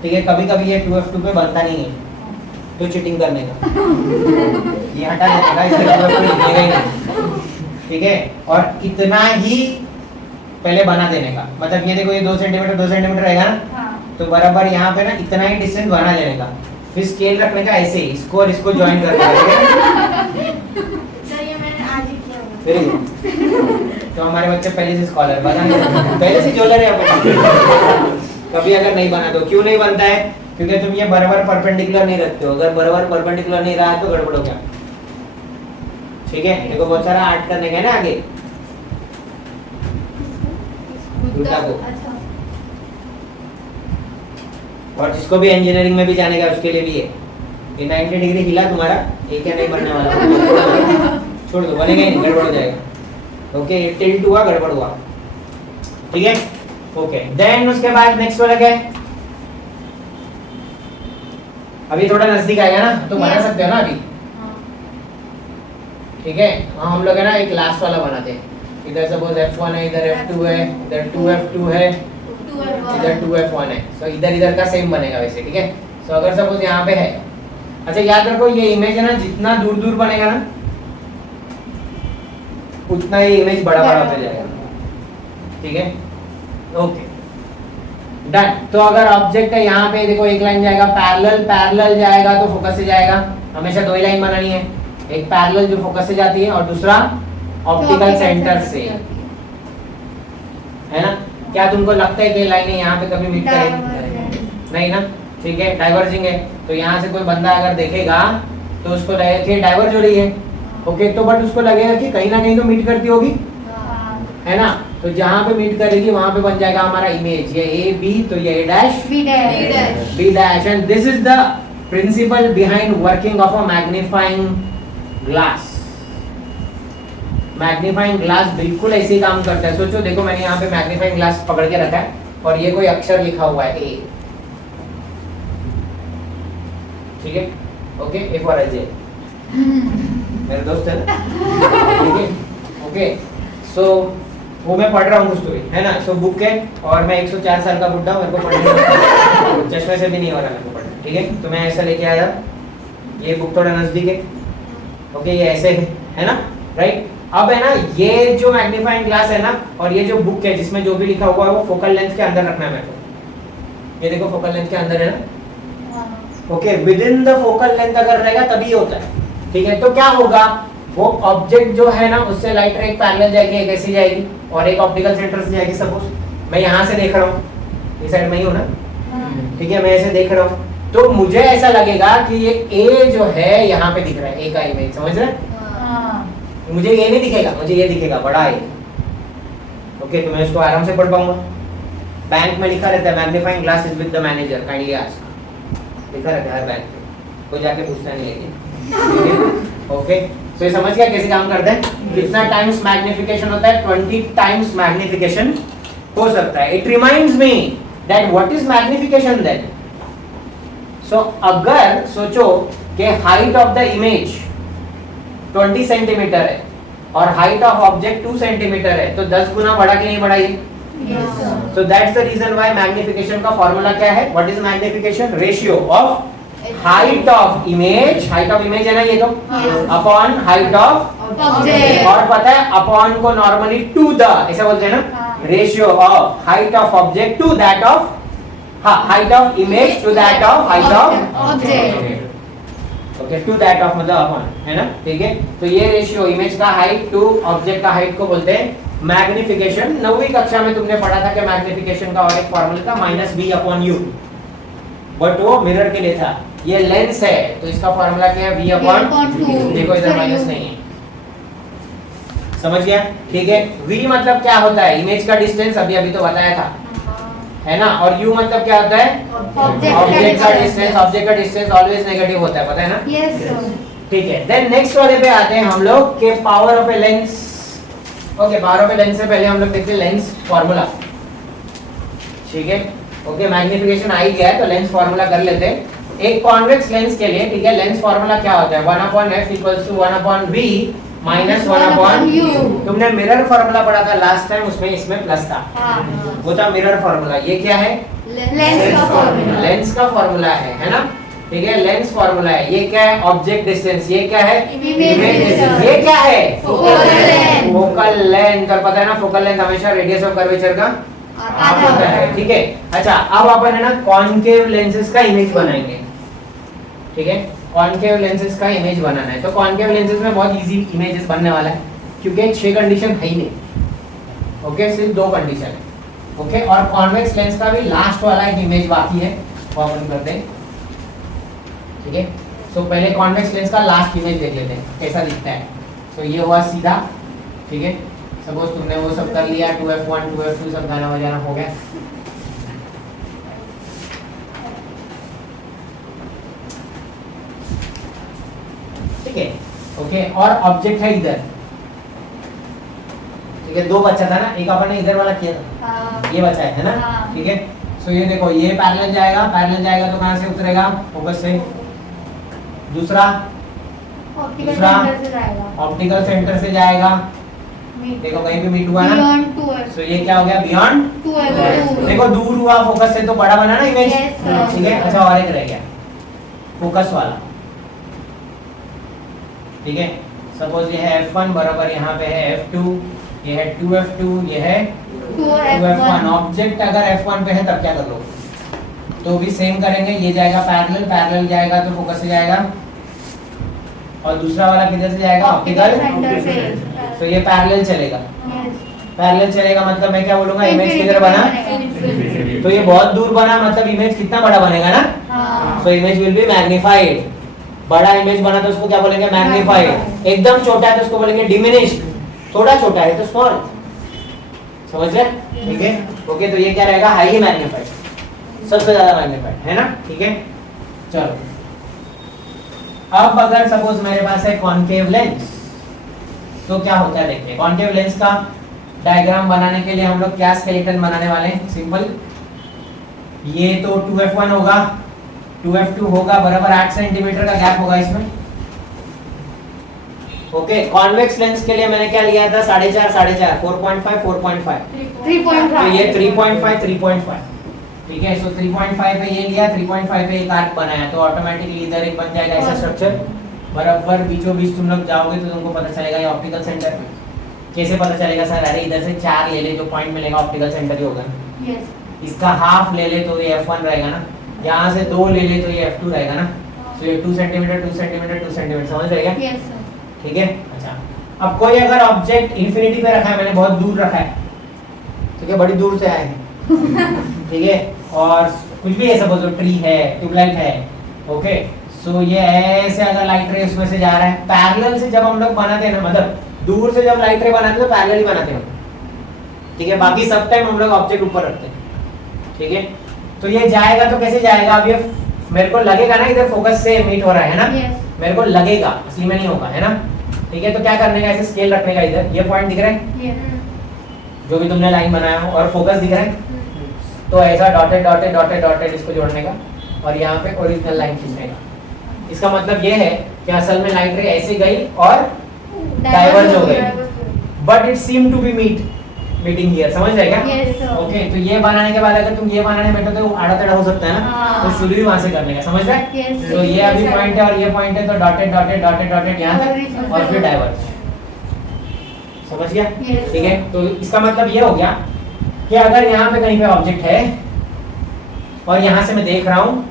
ठीक है। कभी कभी ये 2f2 पे बनता नहीं है, तो चीटिंग करने का ये हटा देने का, इससे 2f2 लिखेगा ही नहीं, ठीक है। और इतना ही पहले बना देने का, मतलब ये देखो ये 2 सेंटीमीटर रहेगा ना, तो बराबर यहाँ पे ना इतना ही डिस्टेंस बना लेने का, फिर स्केल रखने का ऐसे ही, इसको और इसको ज्वाइन कर देंगे। वेरी गुड, तो हमारे बच्चे पहले से स्कॉलर बना, पहले से जोलर है अपन। कभी अगर नहीं बना तो क्यों नहीं बनता है, क्योंकि तुम ये बराबर परपेंडिकुलर नहीं रखते हो। अगर बराबर परपेंडिकुलर नहीं रहा तो गड़बड़ हो गया, ठीक है। देखो बहुत सारा आर्ट करने का है ना आगे, उल्टा को, और जिसको भी इंजीनियरिंग में भी जाने का उसके लिए भी है। ये 90 डिग्री हिला तुम्हारा, ये क्या नहीं बनने वाला, छोड़ दो, बनेगा ही नहीं, गड़बड़ हो जाएगा, ओके। टिल्ट हुआ, गड़बड़ हुआ, ठीक है, ओके। देन उसके बाद नेक्स्ट वाला क्या है, अभी थोड़ा नजदीक आएगा ना, तो बना सकते हो ना अभी, ठीक है। हाँ, हम लोग है ना एक लास्ट वाला बनाते हैं, इधर सपोज f1 है, इधर f2 है, इधर 2f2 है, इधर 2f1 है, सो इधर इधर का सेम बनेगा वैसे, ठीक है। सो अगर सपोज यहाँ पे है, अच्छा याद रखो ये इमेज है ना जितना दूर दूर बनेगा ना उतना ही इमेज बड़ा बड़ा होता जाएगा, ठीक है, ओके डन। तो अगर ऑब्जेक्ट है यहाँ पे देखो एक लाइन जाएगा पैरेलल जाएगा तो फोकस से जाएगा, हमेशा दो ही लाइन बनानी है, एक पैरेलल जो फोकस से जाती है और दूसरा ऑप्टिकल सेंटर से, है ना। क्या तुमको लगता है कि लाइनें यहाँ पे कभी मीट करेंगी? नहीं ना, ठीक है, डाइवर्जिंग है। तो यहाँ से कोई बंदा अगर देखेगा तो उसको लगेगा कि डाइवर्ज हो रही है, ओके, तो बट उसको लगेगा कि कहीं ना कहीं तो मीट करती होगी, है ना। तो जहाँ पे मीट करेगी वहां पे बन जाएगा हमारा इमेज, ये ए बी, तो ये A dash B dash, and this is the principle behind working of a magnifying glass. Magnifying glass बिल्कुल ऐसे ही काम करता है। सोचो, देखो मैंने यहाँ पे मैग्नीफाइंग ग्लास पकड़ के रखा है और ये कोई अक्षर लिखा हुआ है ए, ठीक है, ओके, ए फॉर अजय, मेरे दोस्त है ना, ठीक है, ओके। सो वो मैं पढ़ रहा हूँ स्टोरी है ना। सो बुक है और मैं 104 साल का बुढ़ा हूँ, मेरे को पढ़ने चश्मे से भी नहीं हो रहा मेरे को पढ़ना, ठीक है। तो मैं ऐसा लेके आया, ये बुक थोड़ा नजदीक है, ओके, ये ऐसे है ना, राइट। अब है ना ये जो मैग्नीफाइंग ग्लास है ना और ये जो बुक है जिसमें जो भी लिखा हुआ है वो फोकल लेंथ के अंदर रखना है मेरे को। ये देखो फोकल लेंथ के अंदर है ना, okay. With in the focal length अगर रहेगा तभी होता है, ठीक है। तो क्या होगा, वो ऑब्जेक्ट जो है ना उससे लाइट रे एक पैरेलल जाएगी, एक ऐसी जाएगी और एक ऑप्टिकल सेंटर से जाएगी। सपोज मैं यहाँ से देख रहा हूँ, इस साइड में ही हो ना, ठीक है, मैं ऐसे देख रहा हूँ तो मुझे ऐसा लगेगा कि ये ए जो है यहाँ पे दिख रहा है, ए का इमेज, समझ रहे हैं? मुझे ये नहीं दिखेगा, मुझे ये दिखेगा बड़ा है, ओके। तो मैं इसको आराम से पढ़ पाऊंगा। बैंक में लिखा रहता है magnifying glass is with the manager, kindly ask, लिखा रहता है हर बैंक पे, कोई जाके पूछता नहीं है, ओके। तो ये समझ गया कैसे काम करता है, कितना टाइम्स मैग्निफिकेशन होता है, 20 टाइम्स मैग्निफिकेशन हो सकता है। It reminds me that what is magnification then. So अगर सोचो कि height of the image 20 centimetre है और हाइट ऑफ ऑब्जेक्ट 2 सेंटीमीटर है, तो 10 गुना बढ़ा कि नहीं बढ़ा ये? So that's the reason why magnification का फॉर्मूला क्या है? What is magnification? Ratio of height of image है ना ये तो, upon height of Object. और पता है upon को normally to the ऐसा बोलते हैं ना, ratio of height of object to that of height of image to that of height of Object. Okay, to that of मतलब अपॉन, है ना, ठीक है। तो ये रेशियो इमेज का हाइट टू ऑब्जेक्ट का हाइट को बोलते हैं मैग्निफिकेशन। 9वीं कक्षा में तुमने पढ़ा था कि मैग्निफिकेशन का और एक फॉर्मूला था -v/u, बट वो मिरर के लिए था। ये लेंस है तो इसका फॉर्मूला क्या है, v/2। देखो इधर माइनस नहीं है, समझ गया, ठीक है। v मतलब क्या होता है, इमेज का डिस्टेंस, अभी अभी तो बताया था, है ना। और u मतलब क्या होता है, ऑब्जेक्ट का डिस्टेंस। ऑब्जेक्ट का डिस्टेंस ऑलवेज नेगेटिव होता है, पता है ना, Yes, sir. ठीक है। देन नेक्स्ट वाले पे आते हैं हम लोग के power of a lens. Okay, power of a lens से पहले हम लोग देखते हैं लेंस फार्मूला, ठीक है, ओके। मैग्निफिकेशन आ ही गया है तो लेंस फार्मूला कर लेते हैं। एक कॉन्वेक्स लेंस के लिए, ठीक है, लेंस फार्मूला क्या होता है, 1/f = 1/v - 1/u। तुमने मिरर फार्मूला पढ़ा था लास्ट टाइम, उसमें इसमें प्लस था, वो था मिरर फार्मूला। ये क्या है, लेंस का फॉर्मूला। लेंस का फार्मूला है ना, ठीक है, लेंस फार्मूला है। ये क्या है, ऑब्जेक्ट डिस्टेंस। ये क्या है, इमेज डिस्टेंस। ये क्या है, फोकल लेंथ। Focal length. और पता है ना फोकल लेंथ हमेशा रेडियस ऑफ कर्वेचर का हाफ होता है, ठीक है। अच्छा, अब अपन है ना कॉनकेव लेंसेज का इमेज बनाएंगे, ठीक है। कॉनकेव लेंसेज का इमेज बनाना है तो कॉनकेव लेंसेज में बहुत इजी इमेजेस बनने वाला है क्योंकि 6 कंडीशन है ही नहीं, ओके, सिर्फ 2 कंडीशन है, ओके। और कॉन्वेक्स लेंस का भी लास्ट वाला एक इमेज बाकी है, वो अपन करते हैं, ठीक है। तो पहले कॉन्वेक्स लेंस का लास्ट इमेज देख लेते हैं कैसा दिखता है। तो ये हुआ सीधा, ठीक है। सपोज तुमने वो सब कर लिया, 2f1 2f2 सब गाना बजाना हो गया, ठीक है, ओके। और ऑब्जेक्ट है इधर, ठीक है, 2 बचा था ना, एक अपन ने इधर वाला किया था, ये बचा है ना, ठीक है। सो ये देखो, ये पैरेलल जाएगा, पैरेलल जाएगा तो कहां से उतरेगा, फोकस से। दूसरा ऑप्टिकल सेंटर से जाएगा, देखो कहीं पे मीट हुआ ना, सो ये क्या हो गया, बियॉन्ड 2f। देखो दूर हुआ फोकस से तो बड़ा बना ना इमेज, ठीक है। अच्छा, और एक रह गया फोकस वाला, ठीक है। सपोज ये है f1 बराबर यहाँ पे है f2, ये है 2f2, ये है 2f1। ऑब्जेक्ट अगर f1 पे है तब क्या कर लो, तो भी सेम करेंगे, ये जाएगा पैरेलल, पैरेलल जाएगा तो फोकस से जाएगा, और दूसरा वाला किधर से जाएगा, ऑप्टिकल से। तो ये पैरेलल चलेगा, पैरेलल चलेगा मतलब मैं क्या बोलूंगा, इमेज किधर बना, तो ये बहुत दूर बना मतलब इमेज कितना बड़ा बनेगा ना, so image will be magnified. बड़ा इमेज बना तो उसको क्या बोलेंगे, मैग्नीफाइड। एकदम छोटा है तो उसको बोलेंगे डिमिनिश्ड, थोड़ा छोटा है तो स्मॉल, समझ रहे, ठीक है, ओके। तो ये क्या रहेगा, हाईली मैग्नीफाइड, सबसे ज्यादा मैग्नीफाइड, है ना, ठीक है। चलो, अब अगर सपोज मेरे पास है कॉनकेव लेंस तो क्या होता है देखते हैं। कॉनकेव लेंस का डायग्राम बनाने के लिए हम लोग क्या स्केलेटन बनाने वाले हैं, सिंपल। ये तो 2f1 होगा, 2f2 होगा, बराबर 8 सेंटीमीटर का गैप होगा इसमें, ओके कॉन्वेक्स लेंस के लिए मैंने क्या लिया था 4.5 4.5 4.5 4.5 3.5 तो ये 3.5 3.5 ठीक है। सो 3.5 पे ये लिया 3.5 पे एक आर्क बनाया तो ऑटोमेटिकली इधर एक बन जाएगा ऐसा स्ट्रक्चर बराबर बीचों बीच तुम लोग जाओगे तो तुमको पता चलेगा ये ऑप्टिकल सेंटर है। कैसे पता चलेगा सर? अरे इधर से 4 ले ले जो पॉइंट मिलेगा ऑप्टिकल सेंटर ही होगा। यस इसका हाफ ले ले तो ये f1 रहेगा ना, यहाँ से 2 ले ले तो ये f2 रहेगा ना। सो ये 2 सेंटीमीटर 2 सेंटीमीटर 2 सेंटीमीटर समझ रहेगा? यस सर ठीक है। अच्छा अब कोई अगर ऑब्जेक्ट इंफिनिटी पे रखा है, मैंने बहुत दूर रखा है, ठीक है, बड़ी दूर से आए हैं ठीक है, और कुछ भी है सपोज ट्री है ट्यूबलाइट है, ओके सो ये ऐसे अगर लाइट रे उसमें से जा रहा है पैरेलल से जब हम लोग बनाते हैं ना, मतलब दूर से जब लाइट रे बनाते हैं तो पैरेलल ही बनाते हैं, ठीक है, बाकी सब टाइम हम लोग ऑब्जेक्ट ऊपर रखते हैं, ठीक है। तो ये जाएगा तो कैसे जाएगा? अब ये मेरे को लगेगा ना इधर फोकस से मीट हो रहा है ना, यस मेरे को लगेगा असली में नहीं होगा, है ना, ठीक है। तो क्या करने का, ऐसे स्केल रखने का, इधर ये पॉइंट दिख रहा है यस जो भी तुमने लाइन बनाया हो और फोकस दिख रहा है, तो ऐसा डॉटेड डॉटेड डॉटेड डॉटेड इसको जोड़ने का और यहाँ पे ओरिजिनल लाइन खींचने का। इसका मतलब ये है कि असल में लाइट रे ऐसे गई और डाइवर्ज हो गई, but it seem to be meeting here, समझ रहे क्या? Yes, sir. ओके तो ये बनाने के बाद अगर तुम ये बनाने बैठो तो आड़ा टेढ़ा हो सकता है ना, हाँ। तो शुरू ही वहां से करने का, समझ रहे? Yes, तो ये yes, अभी sir. पॉइंट है और ये पॉइंट है तो डॉटेड डॉटेड डॉटेड डॉटेड यहाँ तक Original. और फिर डाइवर्ज, समझ गया? Yes, ठीक है। sir. तो इसका मतलब ये हो गया कि अगर यहाँ पे कहीं पे ऑब्जेक्ट है और यहाँ से मैं देख रहा हूँ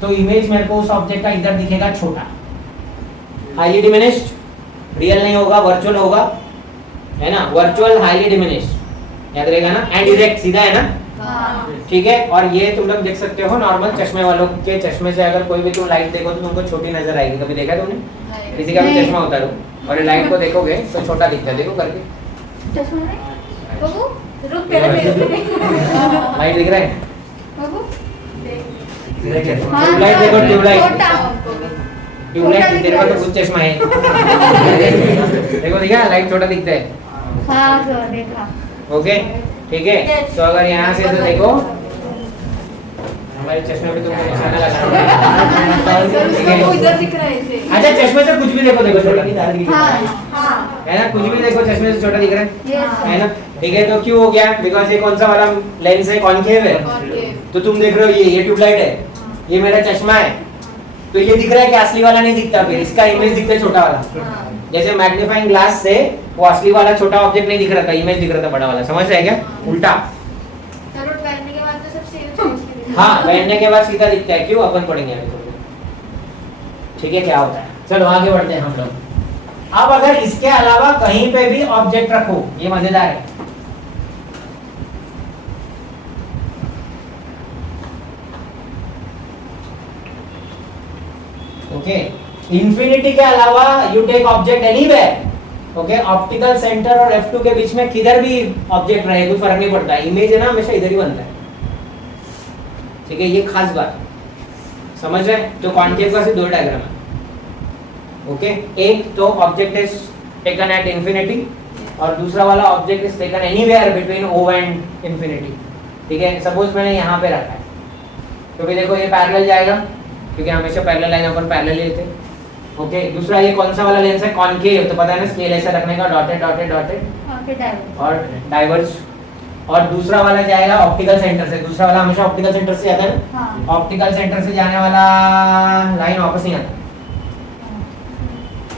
तो इमेज मेरे को उस ऑब्जेक्ट का इधर दिखेगा छोटा, हाईली डिमिनिश्ड, रियल नहीं होगा, वर्चुअल होगा, है ना, वर्चुअल हाईली डिमिनिश्ड, याद रहेगा ना, एंड डायरेक्ट सीधा है ना, हाँ ठीक है। और ये तुम लोग देख सकते हो नॉर्मल चश्मे वालों के चश्मे से अगर कोई भी तुम लाइट देखो तो तुमको छोटी नजर आएगी, कभी देखा है तुमने? किसी का भी नहीं। चश्मा उतारो और लाइट को देखोगे तो छोटा दिखता है, देखो करके चश्मा नहीं बाबू रुक लाइट दिख रहा है, बाबू ट्यूबलाइट देखो, ट्यूबलाइट छोटा ट्यूबलाइट तेरे पास तो कुछ चश्मा है देखो दिखा लाइट छोटा दिखता है, हाँ सर देखा ओके ठीक है। तो अगर यहाँ से तो देखो हमारे चश्मे पे तुमको निशाना लगाना है, ठीक है? इधर दिख रहा है इसे। अच्छा चश्मे से कुछ भी देखो, देखो छोटा हाँ हाँ है ना, कुछ भी देखो चश्मे से छोटा दिख रहा है, यस है ना, ठीक है। तो क्यों हो गया? बिकॉज ये कौन सा वाला लेंस है, कॉनकेव है, तो तुम देख रहे हो ये ट्यूबलाइट है, ये मेरा चश्मा है, तो ये दिख रहा है कि असली वाला नहीं दिखता, फिर इसका इमेज दिखता है छोटा वाला। जैसे मैग्नीफाइंग ग्लास से वो असली वाला छोटा ऑब्जेक्ट नहीं दिख रहा था, इमेज दिख रहा था बड़ा वाला, समझ रहे हैं क्या? उल्टा, चलो पहनने के बाद तो सब सेम हाँ पहनने के बाद सीधा दिखता है, क्यों? अपन पढ़ेंगे अभी थोड़ी देर। ठीक है, क्या होता है, चलो आगे बढ़ते हैं हम लोग। अब अगर इसके अलावा कहीं पे भी ऑब्जेक्ट रखो, ये मजेदार है, ओके इंफिनिटी के अलावा you take object anywhere, okay optical centre और F2 के बीच में किधर भी ऑब्जेक्ट रहे कोई फर्क नहीं पड़ता, इमेज है ना हमेशा इधर ही बनता है, ठीक है, ये खास बात समझ रहे हैं? तो कॉनकेव का सिर्फ 2 डायग्राम है, ओके एक तो object is taken at infinity और दूसरा वाला object is taken anywhere between O and infinity, ठीक है। सपोज मैंने यहाँ पे रखा है, क्योंकि देखो ये पैरेलल जाएगा, क्योंकि हमेशा पैरेलल लाइन अपन पैरेलल लेते हैं, ओके। दूसरा ये कौन सा वाला लेंस है, कॉनकेव, तो पता है ना स्केल ऐसा रखने का, डॉटेड डॉटेड डॉटेड और डाइवर्ज, और दूसरा वाला जाएगा ऑप्टिकल सेंटर से, दूसरा वाला हमेशा ऑप्टिकल सेंटर से आता है ना, हाँ ऑप्टिकल सेंटर से जाने वाला लाइन वापस नहीं आता,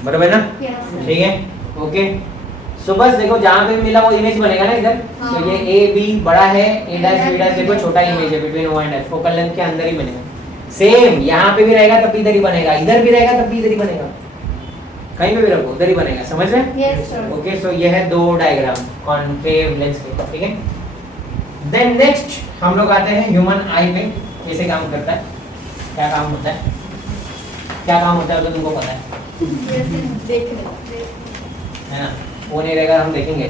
बराबर ना, यस ठीक है, ओके। सो बस देखो जहाँ पे भी मिला वो इमेज बनेगा ना इधर, तो ये ए बी बड़ा है, ए डैश बी डैश देखो छोटा इमेज है between O and F, focal length के अंदर ही बनेगा, सेम यहाँ पे भी रहेगा तब भी इधर ही बनेगा, इधर भी रहेगा तब भी इधर ही बनेगा, कहीं पे भी रखो उधर ही बनेगा, समझ रहे हैं? यस सर ओके सो ये है 2 डायग्राम कॉनकेव लेंस के, ठीक है। देन नेक्स्ट हम लोग आते हैं ह्यूमन आई पे, कैसे काम करता है, क्या काम होता है, क्या काम होता है तो तुमको पता है ना, वो नहीं रहेगा हम देखेंगे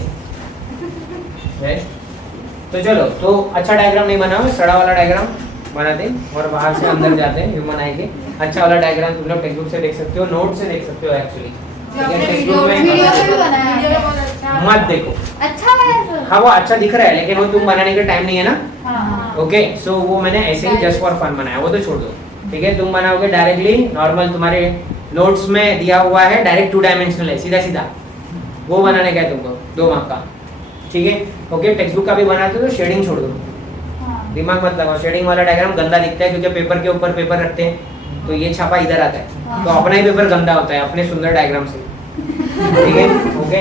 राइट। तो चलो, तो अच्छा डायग्राम नहीं बना हुआ, सड़ा वाला डायग्राम बनाते हैं और बाहर से अंदर जाते हैं ह्यूमन आई के। अच्छा वाला डायग्राम तुम लोग टेक्स्ट बुक से देख सकते हो, नोट से देख सकते हो एक्चुअली, टेक्स्ट बुक वीडियो में भी बनाया है। मत देखो, अच्छा है सर हाँ वो अच्छा दिख रहा है लेकिन वो तुम बनाने का टाइम नहीं है ना, हाँ ओके सो वो मैंने ऐसे ही जस्ट फॉर फन बनाया, वो तो छोड़ दो, ठीक है। तुम बनाओगे डायरेक्टली नॉर्मल तुम्हारे नोट्स में दिया हुआ है, डायरेक्ट 2 डायमेंशनल है, सीधा सीधा वो बनाने का है तुमको 2 मार्क का, ठीक है। ओके, टेक्स्ट बुक का भी बनाते हो तो शेडिंग छोड़ दो, दिमाग मत लगाओ। शेडिंग वाला डायग्राम गंदा दिखता है क्योंकि पेपर के ऊपर पेपर रखते हैं तो ये छापा इधर आता है, तो अपना ही पेपर गंदा होता है अपने सुंदर डायग्राम से, ठीक है। ओके,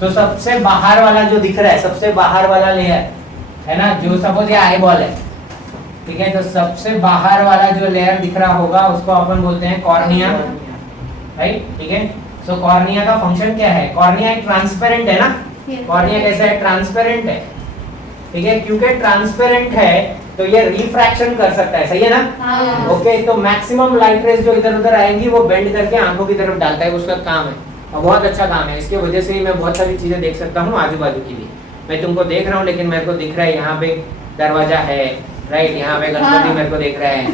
तो सबसे बाहर वाला जो दिख रहा है, सबसे बाहर वाला लेयर है ना, जो सपोज ये आई बॉल है, ठीक है, तो सबसे बाहर वाला जो लेयर दिख रहा होगा उसको अपन बोलते हैं कॉर्निया, राइट, ठीक है। सो कॉर्निया का फंक्शन क्या है? कॉर्निया एक ट्रांसपेरेंट है ना, कॉर्निया कैसा है? ट्रांसपेरेंट है, ठीक है। क्योंकि ट्रांसपेरेंट है तो ये रिफ्रैक्शन कर सकता है, सही है ना? ओके, तो मैक्सिमम लाइट रेज जो इधर उधर आएंगी वो बेंड करके आंखों की तरफ डालता है, उसका काम है और बहुत अच्छा काम है। इसके वजह से ही मैं बहुत सारी चीजें देख सकता हूँ आजू बाजू की भी। मैं तुमको देख रहा हूँ लेकिन मेरे को दिख रहा है यहाँ पे दरवाजा है, राइट, यहाँ पे गणपति मेरे को देख रहा है,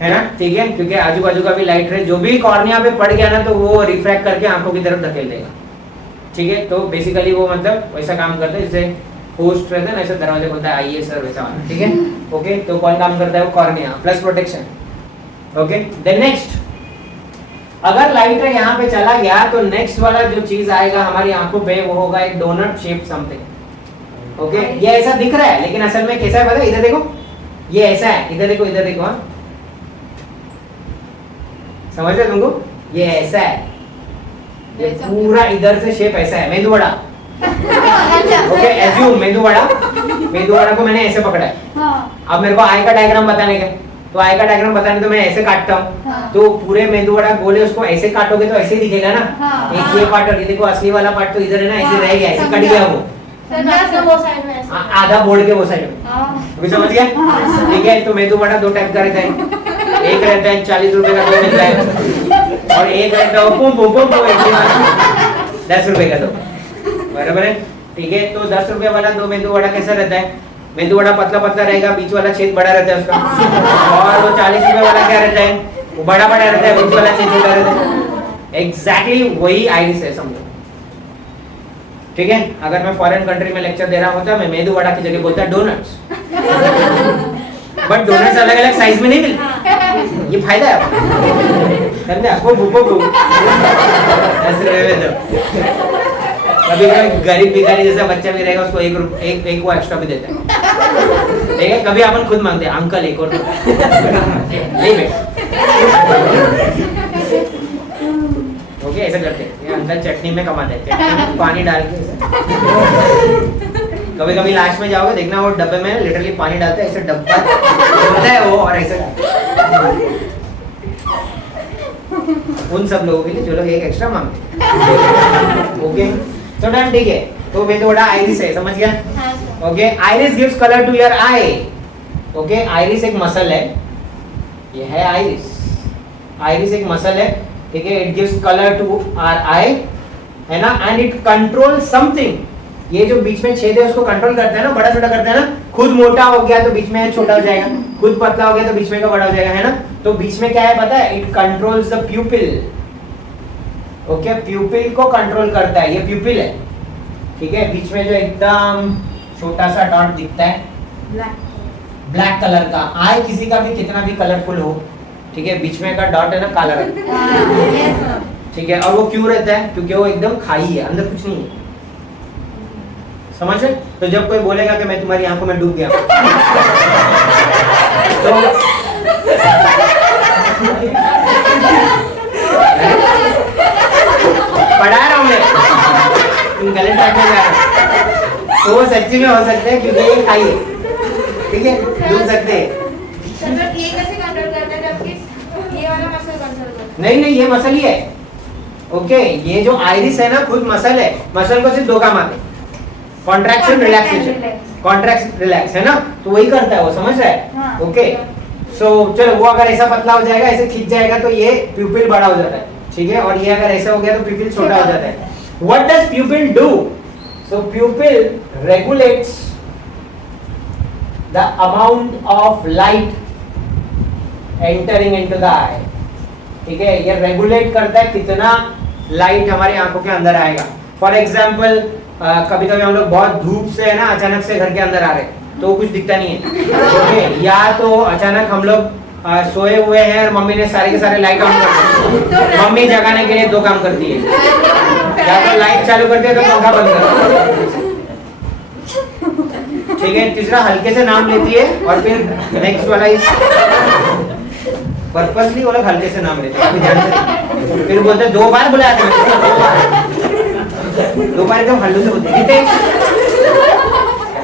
है ना, ठीक है। क्योंकि आजू बाजू का भी लाइट रे जो भी कॉर्निया पे पड़ गया ना तो वो रिफ्रैक्ट करके आंखों की तरफ धकेल देगा, ठीक है। तो बेसिकली वो मतलब वैसा काम करता है जैसे होस्ट रहता है ना, ऐसे दरवाजे बोलता है आइए सर, वैसा वाला, ठीक है। ओके, तो कौन काम करता है? वो cornea plus protection. Okay, then next, अगर लाइट रे यहाँ पे चला गया तो नेक्स्ट वाला जो चीज आएगा हमारी आंखों पे वो होगा एक डोनट शेप समथिंग। ओके, ये ऐसा दिख रहा है लेकिन असल में कैसा है पता है? इधर देखो, ये ऐसा है, इधर देखो, इधर देखो, हाँ समझ रहे तुमको? ये ऐसा है, ये पूरा इधर से शेप ऐसा है, मेंदू वड़ा। ओके, एज्यूम मेंदू वड़ा को मैंने ऐसे पकड़ा है। अब मेरे को आई का डायग्राम बताने का, तो आई का डायग्राम बताने तो मैं ऐसे काटता हूँ, तो पूरे मेंदू वड़ा गोले उसको ऐसे काटोगे तो ऐसे ही दिखेगा ना। एक ये पार्ट और ये देखो असली वाला पार्ट तो इधर है ना, ऐसे रह गया, ऐसे कट गया वो आधा बोर्ड के वो साइड में, अभी समझ गया? ठीक है, तो मेंदू वड़ा 2 टाइप का रहता है, एक रहता है 40 रुपए का 2 मिलता है और एक रहता है पुम पुम पुम 10 रुपए का 2, बराबर है, ठीक है। तो 10 रुपए वाला 2 मेंदू वड़ा कैसा रहता है? मेंदू वड़ा पतला पतला रहेगा, बीच वाला छेद बड़ा रहता है उसका, और वो 40 रुपए वाला क्या रहता है? वो बड़ा बड़ा रहता है, बीच वाला छेद छोटा रहता है। एग्जैक्टली वही आइरिस है, समझो, ठीक है। अगर मैं फॉरेन कंट्री में लेक्चर दे रहा होता मैं मेंदू वड़ा की जगह बोलता डोनट्स, बट डोनट्स अलग अलग साइज में नहीं मिलते, ये फायदा है समझे? आपको भूखो भूख कभी गरीब भिखारी जैसा बच्चा भी रहेगा उसको एक वो एक्स्ट्रा भी देता है, ठीक है। कभी अपन खुद मांगते हैं अंकल एक और नहीं बेटा, ओके, ऐसा करते हैं। ये अंकल चटनी में कमाते हैं, चटनी में पानी डाल के कभी कभी लास्ट में जाओगे देखना वो डब्बे में लिटरली पानी डालते हैं, ऐसे डब्बा होता है वो, और ऐसे उन सब लोगों के लिए जो लोग एक एक्स्ट्रा मांगते हैं, ओके। तो डन, ठीक है। तो मेंदू वड़ा आइरिस है, समझ गया? Okay, iris gives colour to your eye. Okay, iris एक मसल है, ये है आइरिस, आइरिस एक मसल है, ठीक है। It gives colour to our eye, है ना, एंड इट कंट्रोल समथिंग। ये जो बीच में छेद है उसको कंट्रोल करता है ना, बड़ा छोटा करता है ना। खुद मोटा हो गया तो बीच में छोटा हो जाएगा, खुद पतला हो गया तो बीच में का बड़ा हो जाएगा, है ना। तो बीच में क्या है पता है? It controls the प्यूपिल। ओके, प्यूपिल को कंट्रोल करता है, ये प्यूपिल है, ठीक है। बीच में जो एकदम छोटा सा डॉट दिखता है ब्लैक कलर का, आई किसी का भी कितना भी कलरफुल हो, ठीक है, बीच में का डॉट है ना काला रंग, ठीक है। और वो क्यों रहता है? क्योंकि वो एकदम खाई है, अंदर कुछ नहीं है, समझ रहे? तो जब कोई बोलेगा कि मैं तुम्हारी आंखों में डूब गया तो पढ़ा रहा हूं मैं, तुम गलत ट्रैक में जा रहे हो, तो वो सच्ची में हो सकता है क्योंकि ये खाई है, ठीक है, डूब सकते हैं। ये कैसे कंट्रोल करता है जबकि ये वाला मसल कंट्रोल करता है? नहीं नहीं, ये मसल ही है, ओके। ये जो आइरिस है ना खुद मसल है, मसल को सिर्फ 2 काम आते हैं, कॉन्ट्रैक्शन रिलैक्सेशन, कॉन्ट्रैक्ट रिलैक्स, है ना, तो वही करता है वो, समझ रहा है? ओके, सो चलो, वो अगर ऐसा पतला हो जाएगा, ऐसे खींच जाएगा तो ये प्यूपिल बड़ा हो जाता है, ठीक है, और ये अगर ऐसा हो गया तो प्यूपिल छोटा हो जाता है। What does pupil do? So pupil regulates the amount of light entering into the eye, ठीक है। ये रेगुलेट करता है कितना लाइट हमारी आंखों के अंदर आएगा। फॉर एग्जाम्पल, कभी कभी हम लोग बहुत धूप से है ना अचानक से घर के अंदर आ रहे तो कुछ दिखता नहीं है, ओके। या तो अचानक हम लोग सोए हुए हैं और मम्मी ने सारे के सारे लाइट ऑन कर दिए। मम्मी जगाने के लिए दो काम करती है, या तो लाइट चालू करती है तो पंखा बंद करती है। ठीक है, तीसरा हल्के से नाम लेती है और फिर नेक्स्ट वाला इस पर्पसली वो लोग हल्के से नाम लेते हैं, अभी ध्यान से। फिर बोलते हैं 2 बार बुलाया था, 2 बार एकदम हल्लू से बोलते रितेश,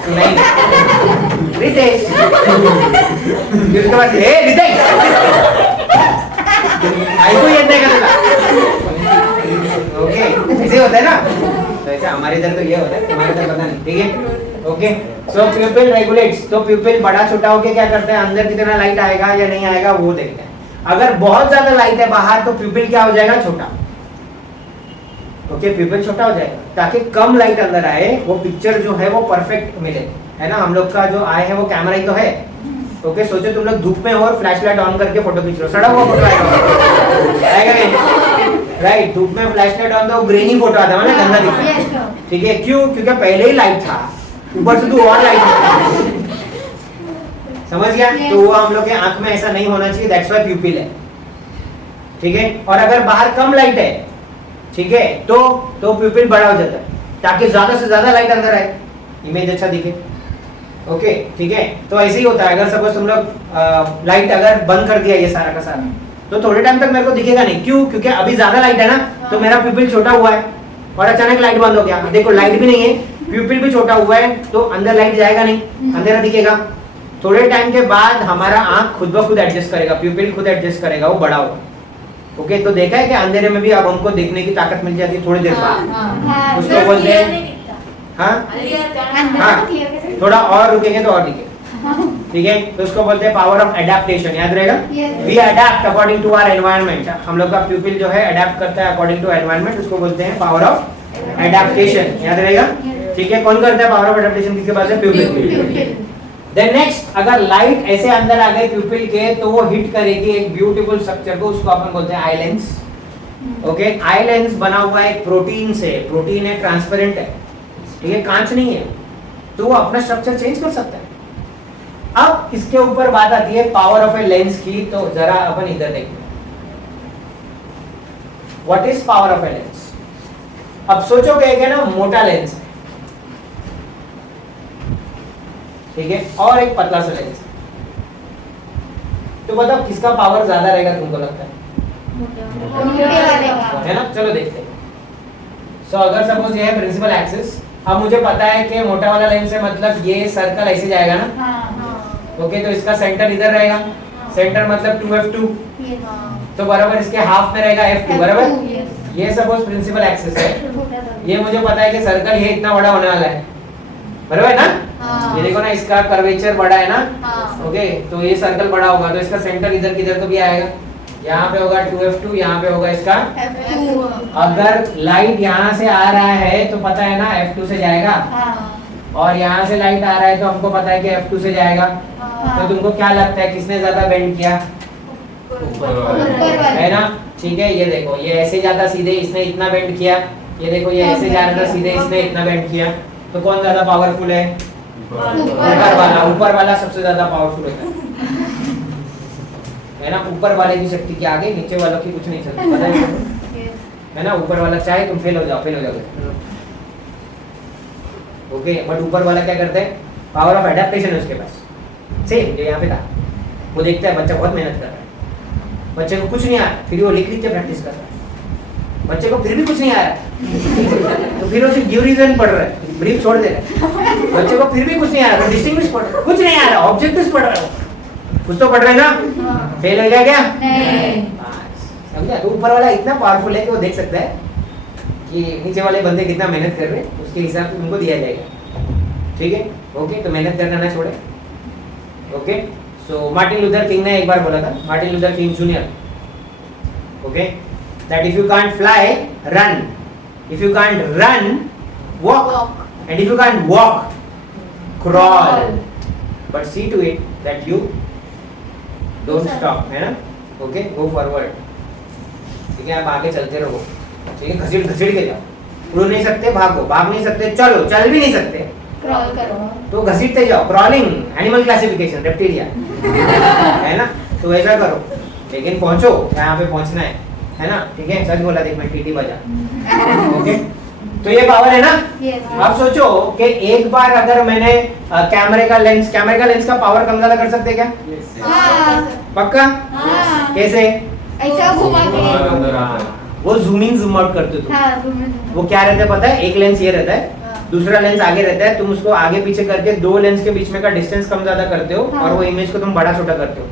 नहीं रितेश, फिर उसके बाद हे रितेश, ऐकू येत नाही का तुला? ओके, ऐसे होता है ना, तो ऐसे हमारे इधर तो ये होता है, हमारे इधर पता नहीं। ठीक है, ओके। सो प्यूपिल रेगुलेट्स, तो प्यूपिल बड़ा छोटा होके क्या करते हैं, अंदर कितना लाइट आएगा या नहीं आएगा वो देखते हैं। अगर बहुत ज्यादा लाइट है बाहर तो प्यूपिल क्या हो जाएगा, छोटा। ओके, प्यूपिल छोटा हो जाएगा ताकि कम लाइट अंदर आए, वो पिक्चर जो है वो परफेक्ट मिले, है ना। हम लोग का जो आई है वो कैमरा ही तो है। ओके, सोचो तुम लोग धूप में हो और फ्लैश लाइट ऑन करके फोटो खींच रहे हो, सड़ा हुआ फोटो आएगा नहीं? राइट, धूप में फ्लैश लाइट ऑन तो ग्रेनी फोटो आता है ना, गंदा दिखता है। ठीक है, क्यों? क्योंकि पहले ही लाइट था, ऊपर से तू और लाइट समझ गया? तो वो हम लोग के आंख में ऐसा नहीं होना चाहिए, दैट्स व्हाई प्यूपिल है। ठीक है, और अगर बाहर कम लाइट है, ठीक है, तो प्यूपिल बड़ा हो जाता है ताकि ज्यादा से ज्यादा लाइट अंदर आए, इमेज अच्छा दिखे। ओके, ठीक है, तो ऐसे ही होता है। अगर सपोज तुम लोग लाइट अगर बंद कर दिया ये सारा का सारा, तो थोड़े टाइम तक मेरे को दिखेगा नहीं। क्यों? क्योंकि अभी ज्यादा लाइट है ना, तो मेरा प्यूपिल छोटा हुआ है और अचानक लाइट बंद हो गया। देखो लाइट भी नहीं है, प्यूपिल भी छोटा हुआ है, तो अंदर लाइट जाएगा नहीं, अंधेरा दिखेगा। थोड़े टाइम के बाद हमारा आंख खुद ब खुद एडजस्ट करेगा, प्यूपिल खुद एडजस्ट करेगा, वो बड़ा होगा। ओके, तो देखा है कि अंधेरे में भी अब हमको देखने की ताकत मिल जाती है थोड़ी देर बाद, उसको बोलते हैं। हाँ, थोड़ा और रुकेंगे तो और दिखेगा। ठीक है, तो उसको बोलते हैं पावर ऑफ एडेप्टेशन, याद रहेगा। We adapt according to our environment, हम लोग का प्यूपिल जो है अडेप्ट करता है अकॉर्डिंग टू एनवायरनमेंट, उसको बोलते हैं पावर ऑफ एडेप्टेशन, याद रहेगा। ठीक है, कौन करता है पावर ऑफ एडेप्टेशन, किसके पास है? प्यूपिल। देन नेक्स्ट, अगर लाइट ऐसे अंदर आ गए प्यूपिल के तो वो हिट करेगी एक ब्यूटीफुल स्ट्रक्चर को, उसको अपन बोलते हैं eye lens. Okay, eye lens बना हुआ है प्रोटीन से, प्रोटीन है, ट्रांसपेरेंट है, ठीक है, कांच नहीं है, तो वो अपना स्ट्रक्चर चेंज कर सकता है। अब इसके ऊपर बात आती है पावर ऑफ ए लेंस की, तो जरा अपन इधर देखते हैं what is power of a lens. अब सोचोगे एक है ना मोटा लेंस है, ठीक है, और एक पतला सा लेंस, तो बताओ किसका पावर ज्यादा रहेगा तुमको लगता है? है ना, चलो देखते हैं। सो अगर सपोज ये है प्रिंसिपल एक्सिस, अब मुझे पता है कि मोटा वाला लेंस है, मतलब ये सर्कल ऐसे जाएगा ना। ओके, तो इसका सेंटर इधर रहेगा, सेंटर मतलब 2f2, तो बराबर इसके हाफ में रहेगा f2, बराबर। ये सपोज प्रिंसिपल एक्सिस है, ये मुझे पता है कि सर्कल ये इतना बड़ा होने वाला है, बराबर है ना। ये देखो ना, इसका कर्वेचर बड़ा है ना। ओके, तो ये सर्कल बड़ा होगा, तो इसका सेंटर इधर किधर तो भी आएगा, यहाँ पे होगा 2f2, यहाँ पे होगा इसका अगर लाइट यहाँ से आ रहा है तो पता है ना f2 से जाएगा, और यहाँ से लाइट आ रहा है तो हमको पता है कि f2 से जाएगा। तो तुमको क्या लगता है किसने ज्यादा बेंड किया? है ना। ठीक है, ये देखो ये ऐसे जाता सीधे, इसने इतना बेंड किया, ये देखो ये ऐसे जा रहा था सीधे, इसने इतना बेंड किया, तो कौन ज्यादा पावरफुल है? ऊपर वाला। ऊपर वाला सबसे ज्यादा पावरफुल होता है ना। ऊपर वाले की शक्ति के आगे नीचे वालों की कुछ नहीं चलती, पता है ना। ऊपर वाला चाहे तुम फेल हो जाओगे। ओके, बट ऊपर वाला क्या करता है? पावर ऑफ एडेप्टेशन है उसके पास। सेम जो यहाँ पे था, वो देखता है बच्चा बहुत मेहनत कर रहा है, बच्चे को कुछ नहीं आ रहा, फिर वो लिख के प्रैक्टिस कर रहा है, बच्चे को फिर भी कुछ नहीं आ रहा तो फिर वो सिर्फ गिव रीजन पढ़ रहा है, ब्रीफ छोड़ दे रहा है। बच्चे को फिर भी कुछ नहीं आ रहा तो डिस्टिंग्विश पढ़ रहा है, कुछ नहीं आ रहा ऑब्जेक्टिव्स पढ़ रहा है, कुछ तो पढ़ रहे हैं ना। फेल हो गया क्या? समझा? तो ऊपर वाला इतना पावरफुल है कि वो देख सकता है कि नीचे वाले बंदे कितना मेहनत कर रहे हैं, उसके हिसाब से उनको दिया जाएगा। ठीक है, ओके, तो मेहनत करना ना छोड़े। Okay, so Martin Luther King ने एक बार बोला था, Martin Luther King junior, okay, that if you can't fly run, if you can't run walk, and if you can't walk crawl, but see to it that you don't stop, है ना। Okay, go forward. ठीक है, आप आगे चलते रहो, ठीक है, घसीट घसीट के जाओ, उड़ नहीं सकते भागो, भाग नहीं सकते चलो, चल भी नहीं सकते क्रॉल करो, तो घसीटते जाओ। क्रॉलिंग एनिमल क्लासिफिकेशन रेप्टिलिया है ना, तो वैसा करो, लेकिन पहुंचो यहाँ पे पहुंचना है ना, ठीक है। सच बोला, देख मैं टीटी बजा, ओके। तो ये पावर है ना। अब सोचो कि एक बार अगर मैंने कैमरे का लेंस का पावर कम ज्यादा कर सकते हैं क्या? पक्का? कैसे? ऐसा घुमा के वो जूम इन जूम आउट करते हो हाँ, तुम। वो क्या रहता है पता है? एक लेंस ये रहता है, दूसरा लेंस आगे रहता है, तुम उसको आगे पीछे करके दो लेंस के बीच में का डिस्टेंस कम ज्यादा करते हो, और वो इमेज को तुम बड़ा छोटा करते हो।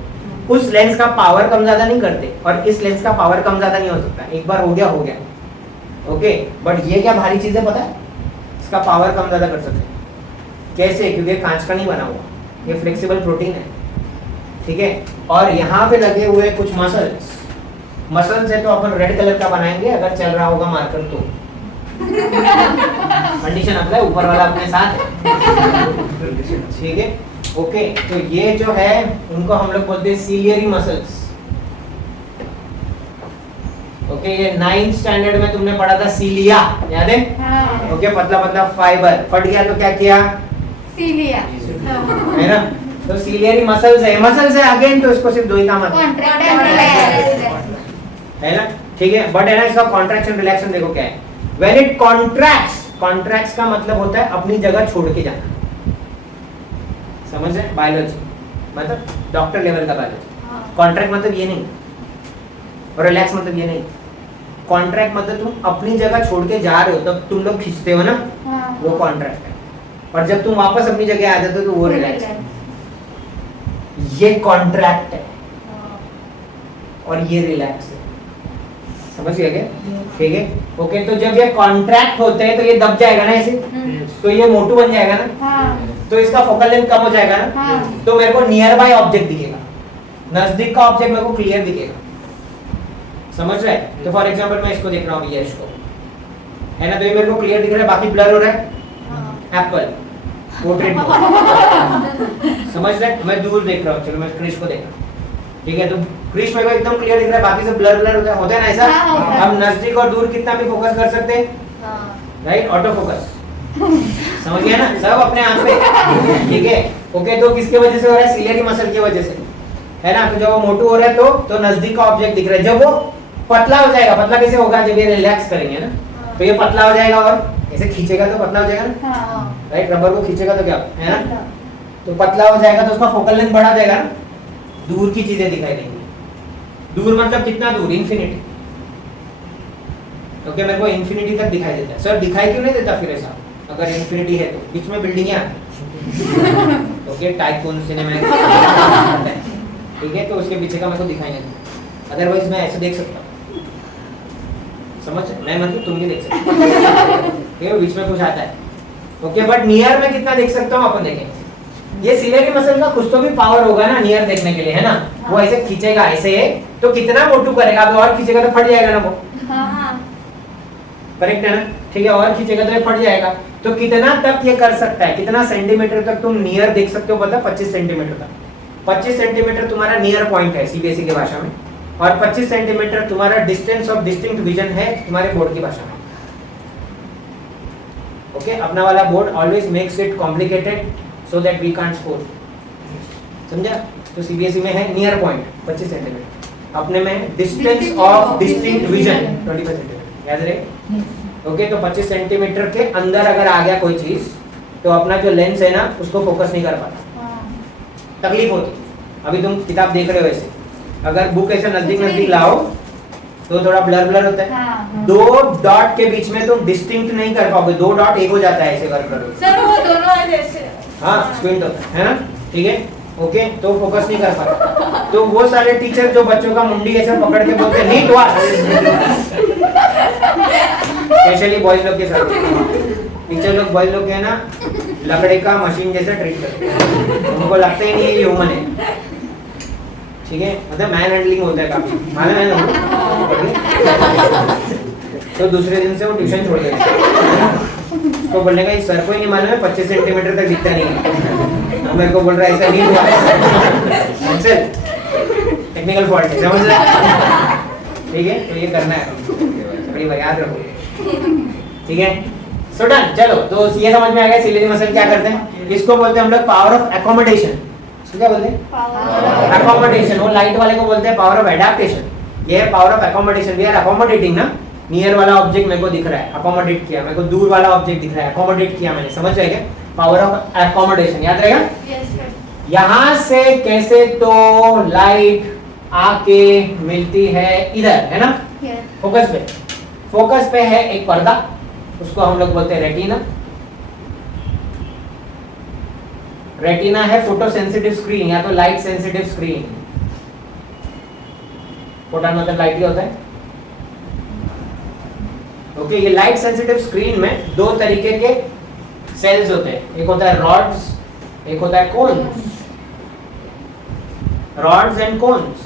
उस लेंस का पावर कम ज्यादा नहीं करते, और इस लेंस का पावर कम ज्यादा नहीं हो सकता। एक बार हो गया, ओके। बट ये क्या भारी चीज है पता है? इसका पावर कम ज्यादा कर सकते हैं। कैसे? क्योंकि कांच का नहीं बना हुआ, ये फ्लेक्सिबल प्रोटीन है, ठीक है। और यहाँ पे लगे हुए कुछ मसल्स है, तो अपन रेड कलर का बनाएंगे अगर चल रहा होगा मार्कर तो। कंडीशन अप्लाई, ऊपर वाला अपने साथ है, ठीक है, ओके। तो ये जो है उनको हम लोग बोलते हैं सीलियरी मसल्स, ओके। ये 9th स्टैंडर्ड में तुमने पढ़ा था सीलिया, याद है? ओके, पतला पतला फाइबर फट गया तो क्या किया? सीलिया है ना। तो सीलियरी मसल्स है अगेन, तो इसको सिर्फ दो ही काम आता है ना, ठीक है। बट है ना, इसका कॉन्ट्रैक्शन रिलैक्शन देखो क्या है। व्हेन इट कॉन्ट्रैक्ट्स का मतलब होता है अपनी जगह छोड़ के जाना, समझ रहे? बायोलॉजी मतलब डॉक्टर लेवल का बायोलॉजी। कॉन्ट्रैक्ट मतलब ये नहीं, और रिलैक्स मतलब ये नहीं। कॉन्ट्रैक्ट मतलब तुम अपनी जगह छोड़ के जा रहे हो, तब तुम लोग खींचते हो ना, वो कॉन्ट्रैक्ट है। और जब तुम वापस अपनी जगह आ जाते हो तो वो रिलैक्स है। ये कॉन्ट्रैक्ट है और ये रिलैक्स है, समझ गए क्या? ठीक है, ओके। तो जब ये कॉन्ट्रैक्ट होते हैं तो ये दब जाएगा ना ऐसे, तो ये मोटू बन जाएगा ना, तो इसका फोकल लेंथ कम हो जाएगा ना, तो मेरे को नियर बाय ऑब्जेक्ट दिखेगा, नजदीक का ऑब्जेक्ट मेरे को क्लियर दिखेगा, समझ रहे? तो फॉर एग्जांपल मैं इसको देख रहा हूँ, यश को, है ना, तो ये मेरे को क्लियर दिख रहा है, बाकी ब्लर हो रहा है। एप्पल पोर्ट्रेट समझ रहे? मैं दूर देख रहा हूँ, चलो मैं क्रिश को देख रहा हूँ, ठीक है। तो क्रिश मेरे को एकदम क्लियर दिख रहा है, बाकी सब ब्लर होता है ना ऐसा। हम नजदीक और दूर कितना भी फोकस कर सकते हैं, राइट? ऑटो फोकस, समझ गया ना? सब अपने आप पे, ठीक है, ओके। तो किसके वजह से हो रहा है? सीलियरी मसल की वजह से, है ना। तो जब वो मोटू हो रहा है तो नजदीक का ऑब्जेक्ट दिख रहा है। जब वो पतला हो जाएगा, पतला कैसे होगा? जब ये रिलैक्स करेंगे ना, तो ये पतला हो जाएगा, और ऐसे खींचेगा तो पतला हो जाएगा ना, राइट? रबर को खींचेगा तो क्या है ना, तो पतला हो जाएगा, तो उसका फोकल लेंथ बढ़ा देगा ना, दूर की चीजें दिखाई देंगी। दूर मतलब कितना दूर? Infinity, okay. मेरे को इन्फिनिटी तक दिखाई देता है। सर दिखाई क्यों नहीं देता फिर ऐसा? अगर इन्फिनिटी है तो बीच में बिल्डिंग है, ओके, टाइकून सिनेमैक्स, ठीक है, तो उसके पीछे का मेरे को दिखाई नहीं देता। अदरवाइज मैं ऐसे देख सकता हूँ, समझ? मैं मतलब तुम भी देख सकते हो, ठीक है, बीच में कुछ आता है, ओके। बट नियर में कितना देख सकता हूँ अपन देखेंगे। ये सीलियरी मसल का कुछ तो भी पावर होगा ना नियर देखने के लिए, है ना। वो ऐसे खींचेगा ऐसे, तो कितना मोटू करेगा? अब और खींचेगा तो फट जाएगा ना वो, करेक्ट है ना, ठीक है। और खींचेगा तो ये फट जाएगा। तो कितना तक ये कर सकता है? कितना सेंटीमीटर तक तुम नियर देख सकते हो? पता? 25 सेंटीमीटर तक। 25 सेंटीमीटर तुम्हारा नियर पॉइंट है सीबीएसई की भाषा में, और 25 सेंटीमीटर तुम्हारा डिस्टेंस ऑफ डिस्टिंक्ट विजन है तुम्हारे बोर्ड की भाषा में, ओके। अपना वाला board always makes it complicated so that we can't score, समझा? तो सीबीएसई में है नियर पॉइंट 25 सेंटीमीटर, अपने में distance of distinct vision 25 centimetre, याद रहे, ओके। तो 25 सेंटीमीटर के अंदर अगर आ गया कोई चीज, तो अपना जो लेंस है ना उसको फोकस नहीं कर पाता, तकलीफ होती। अभी तुम किताब देख रहे हो ऐसे, अगर बुक ऐसे नजदीक लाओ तो थोड़ा ब्लर होता है। दो डॉट के बीच में तुम डिस्टिंक्ट नहीं कर पाओगे, दो डॉट एक हो जाता है ऐसे वर्क करो, सर वो दोनों ऐसे, हाँ, स्क्विंट होता है ना, ठीक है, ओके। तो फोकस नहीं कर पाता। तो वो सारे टीचर जो बच्चों का मुंडी ऐसे पकड़ के बोलते हैं नीट वॉच, स्पेशली बॉयज लोग के साथ, टीचर लोग बॉयज लोग के है ना लकड़े का मशीन जैसा ट्रीट करते हैं, उनको लगता ही नहीं है ये ह्यूमन है, ठीक है। मतलब मैन हैंडलिंग होता है काफी, मालूम है ना। तो दूसरे दिन से वो ट्यूशन छोड़ देते, तो बोलने का सर को ही नहीं मालूम है 25 सेंटीमीटर तक दिखता नहीं है, तो मेरे को बोल रहा है ऐसा नहीं हुआ, टेक्निकल फॉल्ट है, समझ रहे? ठीक है, तो ये करना है, बड़ी बात याद रखो, ठीक है। सो डन, चलो। तो ये समझ में आ गया सीलियरी मसल क्या करते हैं। इसको बोलते हैं हम लोग पावर ऑफ एकोमोडेशन। क्या बोलते हैं? Power. अकोमोडेशन। वो लाइट वाले को बोलते हैं पावर ऑफ एडेप्टेशन। ये है power of accommodation. We are accommodating ना, नियर वाला ऑब्जेक्ट मेरे को दिख रहा है, अकोमोडेट किया, मेरे को दूर वाला ऑब्जेक्ट दिख रहा है, अकोमोडेट किया मैंने, समझ रहे क्या? पावर ऑफ अकोमोडेशन, याद रहेगा? Yes, sir. यहां से कैसे तो लाइट आके मिलती है इधर, है ना? Yes. फोकस पे है एक पर्दा, उसको हम लोग बोलते हैं रेटिना। रेटिना है फोटो सेंसिटिव स्क्रीन या तो लाइट सेंसिटिव स्क्रीन। फोटोन मतलब लाइट ही होता है। ओके, ये लाइट सेंसिटिव स्क्रीन में दो तरीके के सेल्स होते हैं, एक होता है रॉड्स, एक होता है कोन्स। रॉड्स एंड कोन्स,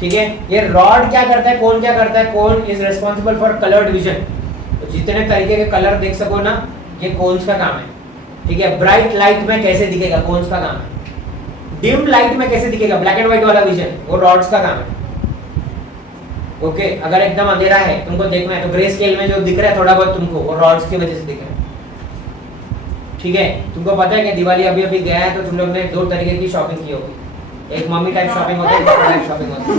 ठीक है? ये रॉड क्या करता है, कोन क्या करता है? Cone is responsible for coloured vision. तो जितने तरीके के कलर देख सको ना, ये कोन्स का काम है, ठीक है? ब्राइट लाइट में कैसे दिखेगा, कोन्स का काम है। डिम लाइट में कैसे दिखेगा, ब्लैक एंड व्हाइट वाला विजन, वो रॉड्स का काम है। ओके, अगर एकदम अंधेरा है, तुमको देखना है, तो ग्रे स्केल में जो दिख रहा है थोड़ा बहुत तुमको, वो रॉड्स की वजह से दिख रहा है, ठीक है? तुमको पता है कि दिवाली अभी अभी गया है, तो तुम लोग ने दो तरीके की शॉपिंग की होगी। एक मम्मी टाइप शॉपिंग होता है, एक पापा टाइप शॉपिंग होता है।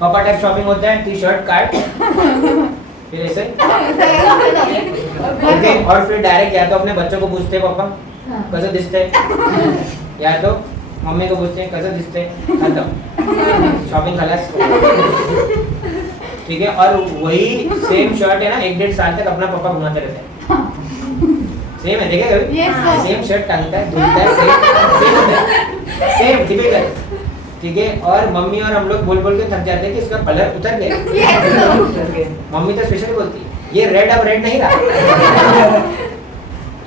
पापा टाइप शॉपिंग होता है टी शर्ट काट, फिर ऐसे, ओके, और फिर डायरेक्ट या तो अपने बच्चों को पूछते हैं पापा कसं दिसते, या तो मम्मी को पूछते हैं कसं दिसते, खत्म, शॉपिंग खलास, ठीक है? और वही सेम शर्ट है ना, 1-1.5 साल तक अपना पापा घुमाते रहते हैं। सेम है, देखे कभी? Yes, sir. सेम शर्ट टांगता है, धुलता है, सेम टिपिकल, ठीक है? और मम्मी और हम लोग बोल बोल के थक जाते हैं कि इसका कलर उतर गया। मम्मी तो स्पेशली बोलती है ये रेड अब रेड नहीं रहा,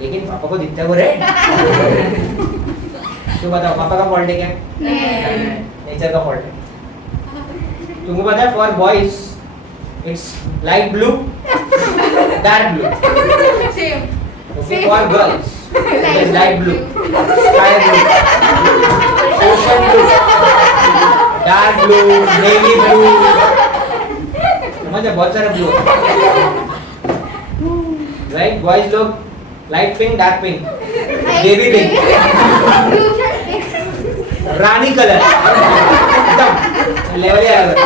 लेकिन पापा को दिखता है वो रेड। तो बताओ पापा का फॉल्ट है क्या? नेचर का फॉल्ट है। तुमको पता है for boys its light blue, dark blue. Same. Okay, for girls it is light blue, sky blue, ocean blue, dark blue, navy blue, समझे? बहुत सारे ब्लू, राइट? बॉयज लोग light pink, dark pink, baby pink, रानी colour, एकदम level ही अलग।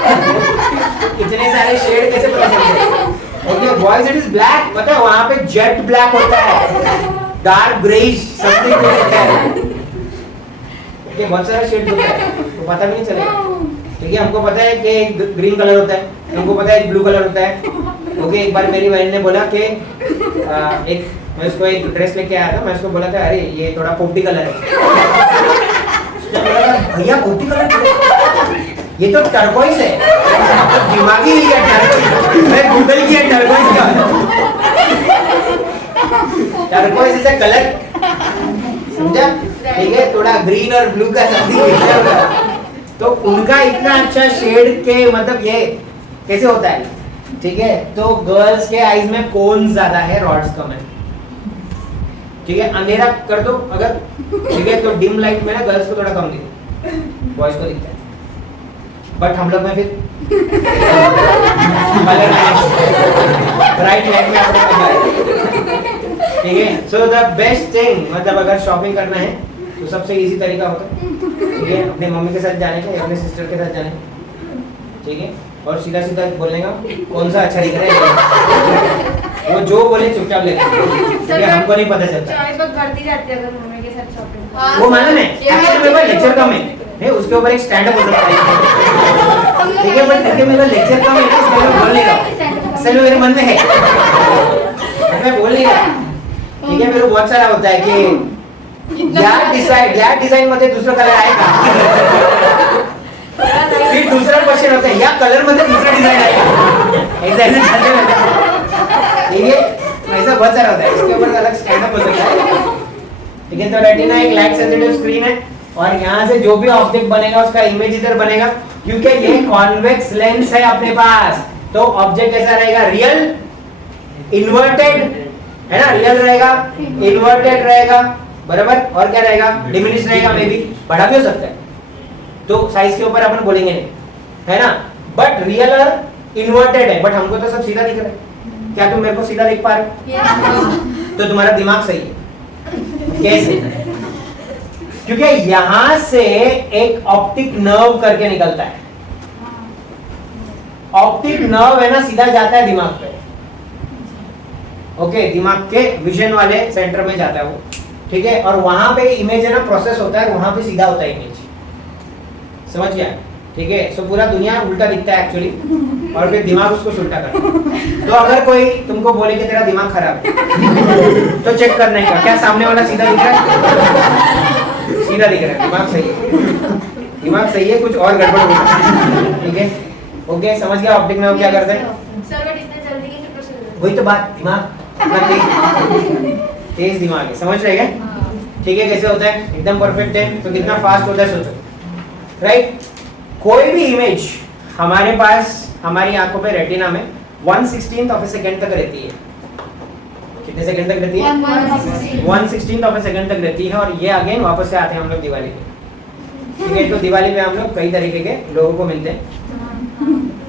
इतने सारे शेड कैसे पता चलते? Okay, boys it is black, पता है वहां पे जेट ब्लैक होता है, डार्क ग्रेइश समथिंग होता है, ओके, बहुत सारे शेड होता है, तो पता भी नहीं चलेगा, ठीक है? हमको पता है कि एक ग्रीन कलर होता है, हमको पता है एक ब्लू कलर होता है। ओके, एक बार मेरी बहन ने बोला कि एक मैं उसको एक ड्रेस लेके आया था, मैं उसको बोला था अरे ये थोड़ा पोपटी कलर है, उसने बोला भैया पोपटी कलर ये तो टर्कोइज है, दिमागी हिल गया टर्कोइज, मैं गूगल किया टर्कोइज का, टर्कोइज इज अ कलर, समझा? ठीक है, थोड़ा ग्रीन और ब्लू का समथिंग, तो उनका इतना अच्छा शेड के मतलब ये कैसे होता है, ठीक है? तो गर्ल्स के आईज में कोन ज्यादा है, रॉड्स कम है, ठीक है? अंधेरा कर दो अगर, ठीक है, तो डिम लाइट में ना गर्ल्स को थोड़ा कम दिखता है, बॉयज को दिखता है, बट हम लोग में फिर ब्राइट लाइट में आपको, ठीक है? सो द बेस्ट थिंग, मतलब अगर शॉपिंग करना है तो सबसे इजी तरीका होता है, ठीक है, अपने मम्मी के साथ जाने का या अपने सिस्टर के साथ जाने का, ठीक है? और सीधा सीधा बोलने का कौन सा अच्छा दिख रहा है, वो जो बोले चुपचाप लेना, ठीक है? हमको नहीं पता चलता, चॉइस बहुत बढ़ती जाती है अगर मम्मी के साथ शॉपिंग। वो मालूम है एक्चुअली मेरे पास लेक्चर कम है, उसके ऊपर एक स्टैंड अप हो सकता है, ठीक है? बट क्योंकि मेरा लेक्चर कम है ना, इसलिए मैं बोल नहीं रहा, असल में मेरे मन में है, मैं बोल नहीं रहा, ठीक है? मेरे बहुत सारा होता है कि या डिजाइन मध्ये दुसरा कलर आहे का, फिर दूसरा क्वेश्चन होता है या कलर मध्ये दूसरा डिजाइन आहे का, एग्जैक्टली चलते रहता है, ठीक है? ऐसा बहुत सारा होता है, इसके ऊपर अलग स्टैंड अप हो सकता है, ठीक है? तो रेटिना एक लाइट सेंसिटिव स्क्रीन है, और यहाँ से जो भी ऑब्जेक्ट बनेगा उसका इमेज इधर बनेगा, क्योंकि ये कॉन्वेक्स लेंस है अपने पास, तो ऑब्जेक्ट कैसा रहेगा, रियल, इन्वर्टेड, है ना? रियल रहेगा, इन्वर्टेड रहेगा, बराबर, और क्या रहेगा, डिमिनिश रहेगा, मे बी बड़ा भी हो सकता है, तो साइज के ऊपर अपन बोलेंगे नहीं, है ना? बट रियल और इन्वर्टेड है, बट हमको तो सब सीधा दिख रहा है, क्या तुम मेरे को सीधा देख पा रहे हो? तो तुम्हारा दिमाग सही है, कैसे? क्योंकि यहां से एक ऑप्टिक नर्व करके निकलता है। ऑप्टिक नर्व है ना, सीधा जाता है दिमाग पे। ओके, दिमाग के विजन वाले सेंटर में जाता है वो, ठीक है। और वहां पे इमेज है ना प्रोसेस होता है, वहां पे सीधा होता है इमेज, समझ गया, ठीक है। सो पूरा दुनिया उल्टा दिखता है एक्चुअली, और फिर दिमाग उसको उल्टा करता है। तो अगर कोई तुमको बोले कि तेरा दिमाग खराब है तो चेक करने का, क्या सामने वाला सीधा दिख रहा है? सीधा दिख रहा है, दिमाग सही है, दिमाग सही है, कुछ और गड़बड़ हो रहा है, ठीक है। ओके, समझ गया ऑप्टिक नर्व क्या करते हैं? सर बट इतने जल्दी कैसे प्रोसेस होता है? वही तो बात, दिमाग तेज दिमाग है, समझ रहे क्या? ठीक है, कैसे होता है? एकदम परफेक्ट है। तो कितना फास्ट होता है सोचो, राइट। कोई भी इमेज हमारे पास हमारी आंखों पे रेटिना में 1/16 ऑफ ए सेकंड तक रहती है। कितने सेकंड तक रहती है? 1/16 ऑफ ए सेकंड तक रहती है। और ये अगेन वापस से आते हैं हम लोग दिवाली पे, ठीक है। तो दिवाली पे हम लोग कई तरीके के लोगों को मिलते हैं,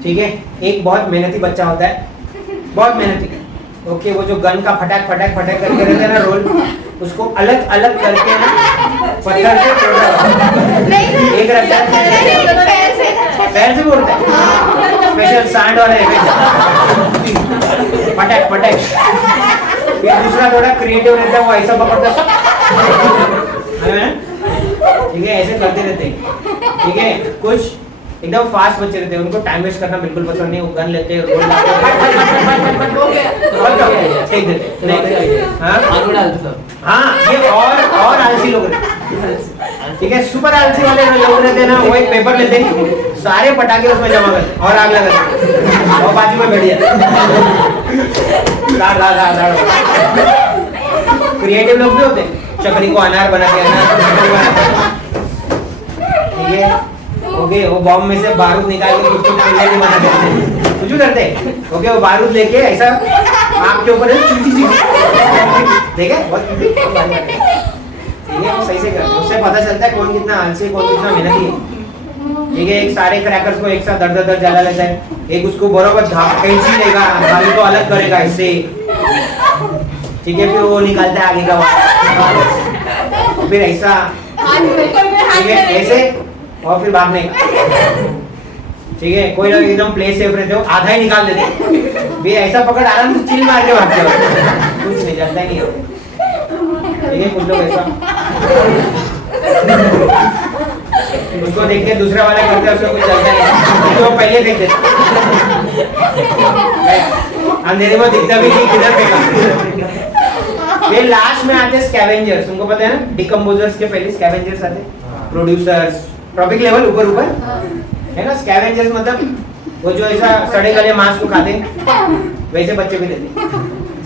ठीक है। एक बहुत मेहनती बच्चा होता है, बहुत मेहनती, ओके। वो जो गन का फटाक फटाक फटाक करके रहता है ना रोल, उसको अलग अलग करके ना पत्थर से तोड़ता है। एक रखता है पैर से फोड़ता है, स्पेशल सांड वाला फटाक फटाक। फिर दूसरा थोड़ा क्रिएटिव रहता है, वो ऐसा पकड़ता है, ठीक है। ऐसे करते रहते हैं, ठीक है। कुछ एकदम फास्ट बच्चे रहते हैं, उनको टाइम वेस्ट करना बिल्कुल पसंद नहीं। वो गन लेते हैं, रोल लाते हैं, फेंक देते हैं। हाँ, ये और आलसी लोग रहते हैं, ठीक है। सुपर आलसी वाले लोग रहते हैं ना, वो एक पेपर लेते हैं, सारे पटाखे उसमें जमा करते और आग लगाते हैं और बाजू में बैठ जाते। क्रिएटिव लोग भी होते हैं, चकरी को अनार बना के, ठीक है। ओके, वो बॉम्ब में से बारूद निकाल के कुछ पिल्ले भी बना देते हैं, कुछ भी करते हैं। ओके, वो बारूद लेके ऐसा आग के ऊपर देखे, बहुत ठीक है, वो सही से करते हैं। उससे पता चलता है कौन कितना आलसी, कौन कितना मेहनती है, ठीक है। एक सारे क्रैकर्स को एक साथ दर दर जला लेता है, एक उसको बरोबर कैंची लेगा, गाली को अलग करेगा इससे, ठीक है। फिर वो निकालता है आगे का, फिर ऐसा, ठीक है, ऐसे, और फिर भागने का, ठीक है। कोई लोग एकदम प्ले सेफ रहते हो, आधा ही निकाल देते, भी ऐसा पकड़ आराम से चिल मार के भागते हो, कुछ नहीं चलता ही नहीं हो, ठीक है। कुछ लोग ऐसा उसको देख के दूसरा वाला करते हैं, उसको कुछ चलता नहीं, तो पहले देख देते, अंधेरे में दिखता भी नहीं किधर फेंका। फिर लास्ट में आते स्कैवेंजर्स, तुमको पता है ना, डिकम्पोजर्स के पहले स्कैवेंजर्स आते, प्रोड्यूसर्स, ट्रॉपिक लेवल ऊपर ऊपर है ना। स्कैवेंजर्स मतलब वो जो ऐसा सड़े गले मांस को खाते हैं, वैसे बच्चे भी लेते हैं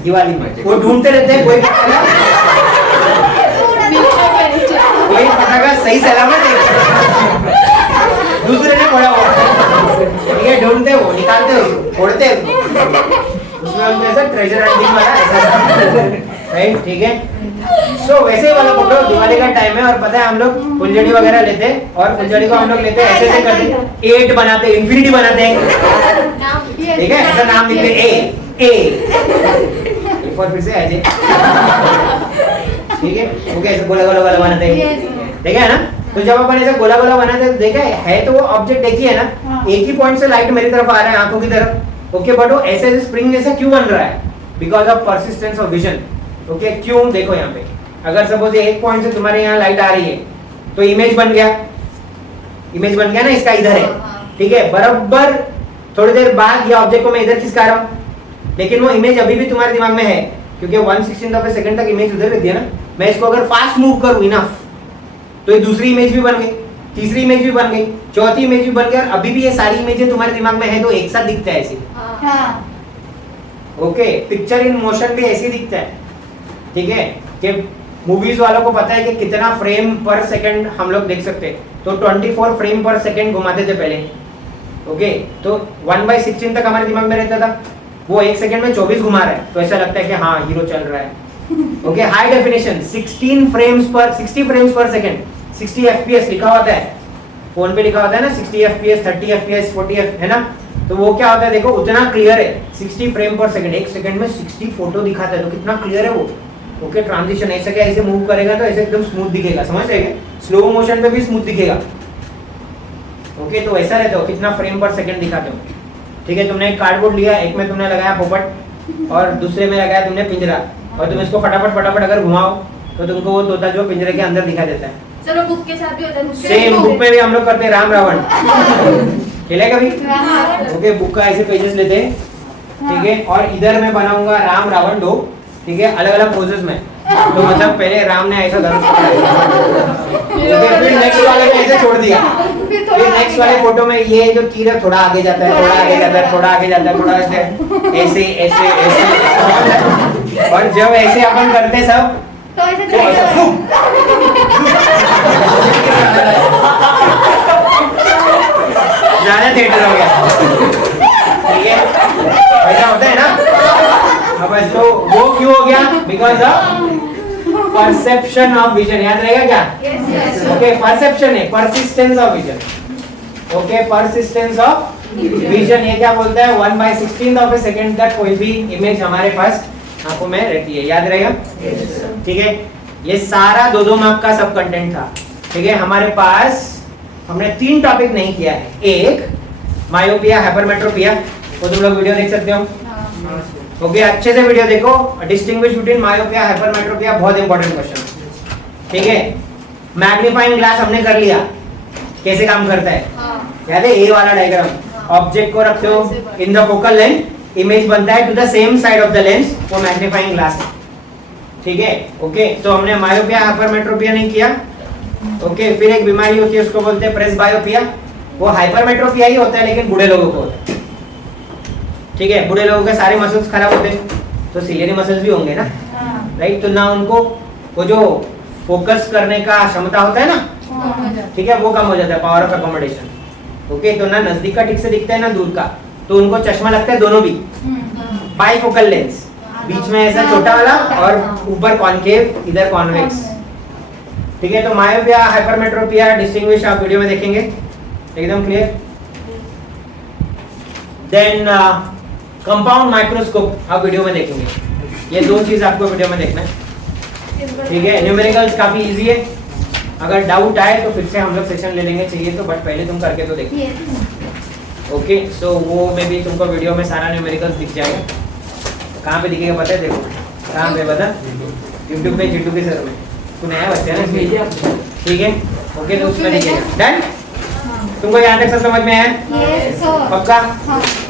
दिवाली में। वो ढूंढते रहते हैं कोई पटाखा सही सलामत है, दूसरे ने फोड़ा हुआ, ठीक है। ढूंढते वो, निकालते उसको, फोड़ते उसमें उनको ऐसा ट्रेजर हंटिंग वाला ऐसा, राइट, ठीक है। सो वैसे वाला पकड़ो, दिवाली का टाइम है और पता है हम लोग फुलझड़ी वगैरह लेते हैं, और फुलझड़ी को हम लोग लेते हैं ऐसे ऐसे करते हैं, 8 बनाते हैं, इंफिनिटी बनाते हैं, ठीक है। ऐसा नाम लिखते हैं ए और फिर से ऐसे, ठीक है। ओके, ऐसे गोला गोला गोला बनाते हैं, ठीक है ना। तो जब अपन ऐसे गोला गोला बनाते हैं, देखा है तो वो ऑब्जेक्ट एक ही है ना, एक ही पॉइंट से लाइट मेरी तरफ आ रहा है, आंखों की तरफ, ओके। बट वो ऐसे ऐसे स्प्रिंग जैसा क्यों बन रहा है? Because of persistence of vision, okay. क्यों? देखो यहाँ पे, अगर सपोज एक पॉइंट से तुम्हारे यहाँ लाइट आ रही है तो इमेज बन गया, इमेज बन गया ना, इसका इधर है, ठीक है। बराबर थोड़ी देर बाद ये ऑब्जेक्ट को मैं इधर खिसका रहा हूँ, लेकिन वो इमेज अभी भी तुम्हारे दिमाग में है, क्योंकि 1/16 ऑफ ए सेकंड तक इमेज उधर रहती है ना। मैं इसको अगर फास्ट मूव करूँ इनफ, तो ये दूसरी इमेज भी बन गई, तीसरी इमेज भी बन गई, चौथी इमेज भी बन गई, और अभी भी ये सारी इमेजें तुम्हारे दिमाग में है, तो एक साथ दिखता है ऐसे, ओके। पिक्चर इन मोशन भी ऐसे दिखता है, ठीक है। कि मूवीज वालों को पता है कि कितना फ्रेम पर सेकंड हम लोग देख सकते हैं, तो 24 फ्रेम पर सेकंड घुमाते थे पहले, ओके। तो 1/16 तक हमारे दिमाग में रहता था, वो 1 सेकंड में 24 घुमा रहा है, तो ऐसा लगता है कि हाँ हीरो चल रहा है, ओके। हाई डेफिनेशन 60 फ्रेम्स पर सेकंड, 60 fps लिखा होता है, फोन पे लिखा होता है ना 60 fps, 30 fps, 40 fps, है ना। तो वो क्या होता है, देखो उतना क्लियर है, 60 फ्रेम पर सेकंड, 1 सेकंड में 60 फोटो दिखाता है, तो कितना क्लियर है वो, ओके ट्रांजिशन ऐसे क्या ऐसे मूव करेगा तो ऐसे एकदम स्मूथ दिखेगा, समझ रहे क्या? स्लो मोशन पे भी स्मूथ दिखेगा। ओके तो ऐसा रहता हो, कितना फ्रेम पर सेकंड दिखाते हो। ठीक है, तुमने एक कार्डबोर्ड लिया, एक में तुमने लगाया पोपट और दूसरे में लगाया तुमने पिंजरा, और तुम इसको फटाफट अगर घुमाओ तो तुमको वो तोता जो पिंजरे के अंदर दिखाई देता है। चलो बुक के साथ भी होता है। सेम बुक में भी हम लोग करते हैं राम रावण। खेले कभी? ओके बुक का ऐसे पेजेस लेते हैं, ठीक है, और इधर मैं बनाऊंगा राम रावण 2, ठीक है, अलग अलग पोजेस में। तो मतलब पहले राम ने ऐसा धनुष पकड़ा, फिर नेक्स्ट वाले में ऐसे छोड़ दिया, फिर नेक्स्ट वाले फोटो में ये जो तीर है थोड़ा आगे जाता है, थोड़ा आगे जाता है, थोड़ा आगे जाता है, थोड़ा ऐसे ऐसे ऐसे। और जब ऐसे अपन करते सब तो ऐसे तो ऐसा ज्यादा थिएटर हो गया, ठीक है, ऐसा होता है ना। अब तो वो क्यों हो गया? Because of perception of vision. याद रहेगा क्या? ओके परसेप्शन है, persistence of vision. Okay persistence of vision ये क्या बोलता है? 1/16 ऑफ ए सेकंड तक कोई भी इमेज हमारे पास आंखों में रहती है। याद रहेगा? ठीक है, ये सारा 2-2 मार्क का सब कंटेंट था। ठीक है, हमारे पास हमने 3 टॉपिक नहीं किया है। एक मायोपिया, हाइपरमेट्रोपिया, वो तुम लोग वीडियो देख सकते हो। ओके अच्छे से वीडियो देखो। डिस्टिंग्विश बिटवीन मायोपिया हाइपरमेट्रोपिया, बहुत इंपॉर्टेंट क्वेश्चन। ठीक है, मैग्नीफाइंग ग्लास हमने कर लिया, कैसे काम करता है याद है? ए वाला डायग्राम, ऑब्जेक्ट को रखते हो in the focal length, image बनता है to the same side of the lens, वो मैग्नीफाइंग ग्लास। ठीक है, ओके तो हमने मायोपिया हाइपरमेट्रोपिया नहीं किया। ओके फिर एक बीमारी होती है उसको बोलते हैं प्रेसबायोपिया, वो हाइपरमेट्रोपिया ही होता है लेकिन बूढ़े लोगों को होता है। ठीक है, बूढ़े लोगों के सारे मसल्स खराब होते हैं तो सिलियरी मसल्स भी होंगे ना, राइट? तो ना उनको वो जो फोकस करने का क्षमता होता है ना, ठीक है, वो कम हो जाता है, पावर ऑफ अकोमोडेशन। ओके तो ना नजदीक का ठीक से दिखता है ना दूर का, तो उनको चश्मा लगता है दोनों भी, बाइफोकल लेंस, बीच में ऐसा छोटा वाला और ऊपर कॉनकेव, इधर कॉन्वेक्स। ठीक है, तो मायोपिया हाइपरमेट्रोपिया डिस्टिंग्विश आप वीडियो में देखेंगे, एकदम क्लियर। देन कंपाउंड माइक्रोस्कोप आप वीडियो में देखेंगे। ये 2 चीज आपको वीडियो में देखना है। ठीक है, न्यूमेरिकल्स काफी इजी है, अगर डाउट आए तो फिर से हम लोग सेशन ले लेंगे चाहिए तो, बट पहले तुम करके तो देखो। ओके सो वो में भी तुमको वीडियो में सारा न्यूमेरिकल्स दिख जाएगा। तो कहाँ पे दिखेगा पता है? देखो कहाँ पे बता, यूट्यूब पे, जीटू के सर में। तू नया बच्चा है ना, ठीक है, ओके तो उसमें दिखेगा। डन? तुमको यहाँ तक सब समझ में आया? पक्का?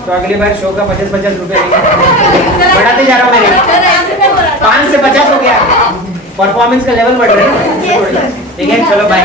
तो अगली बार शो का 50-50 रुपए बढ़ाते जा रहा हूँ मैंने, 5 से 50 हो गया, परफॉर्मेंस का लेवल बढ़ रहा है। ठीक है चलो बाय।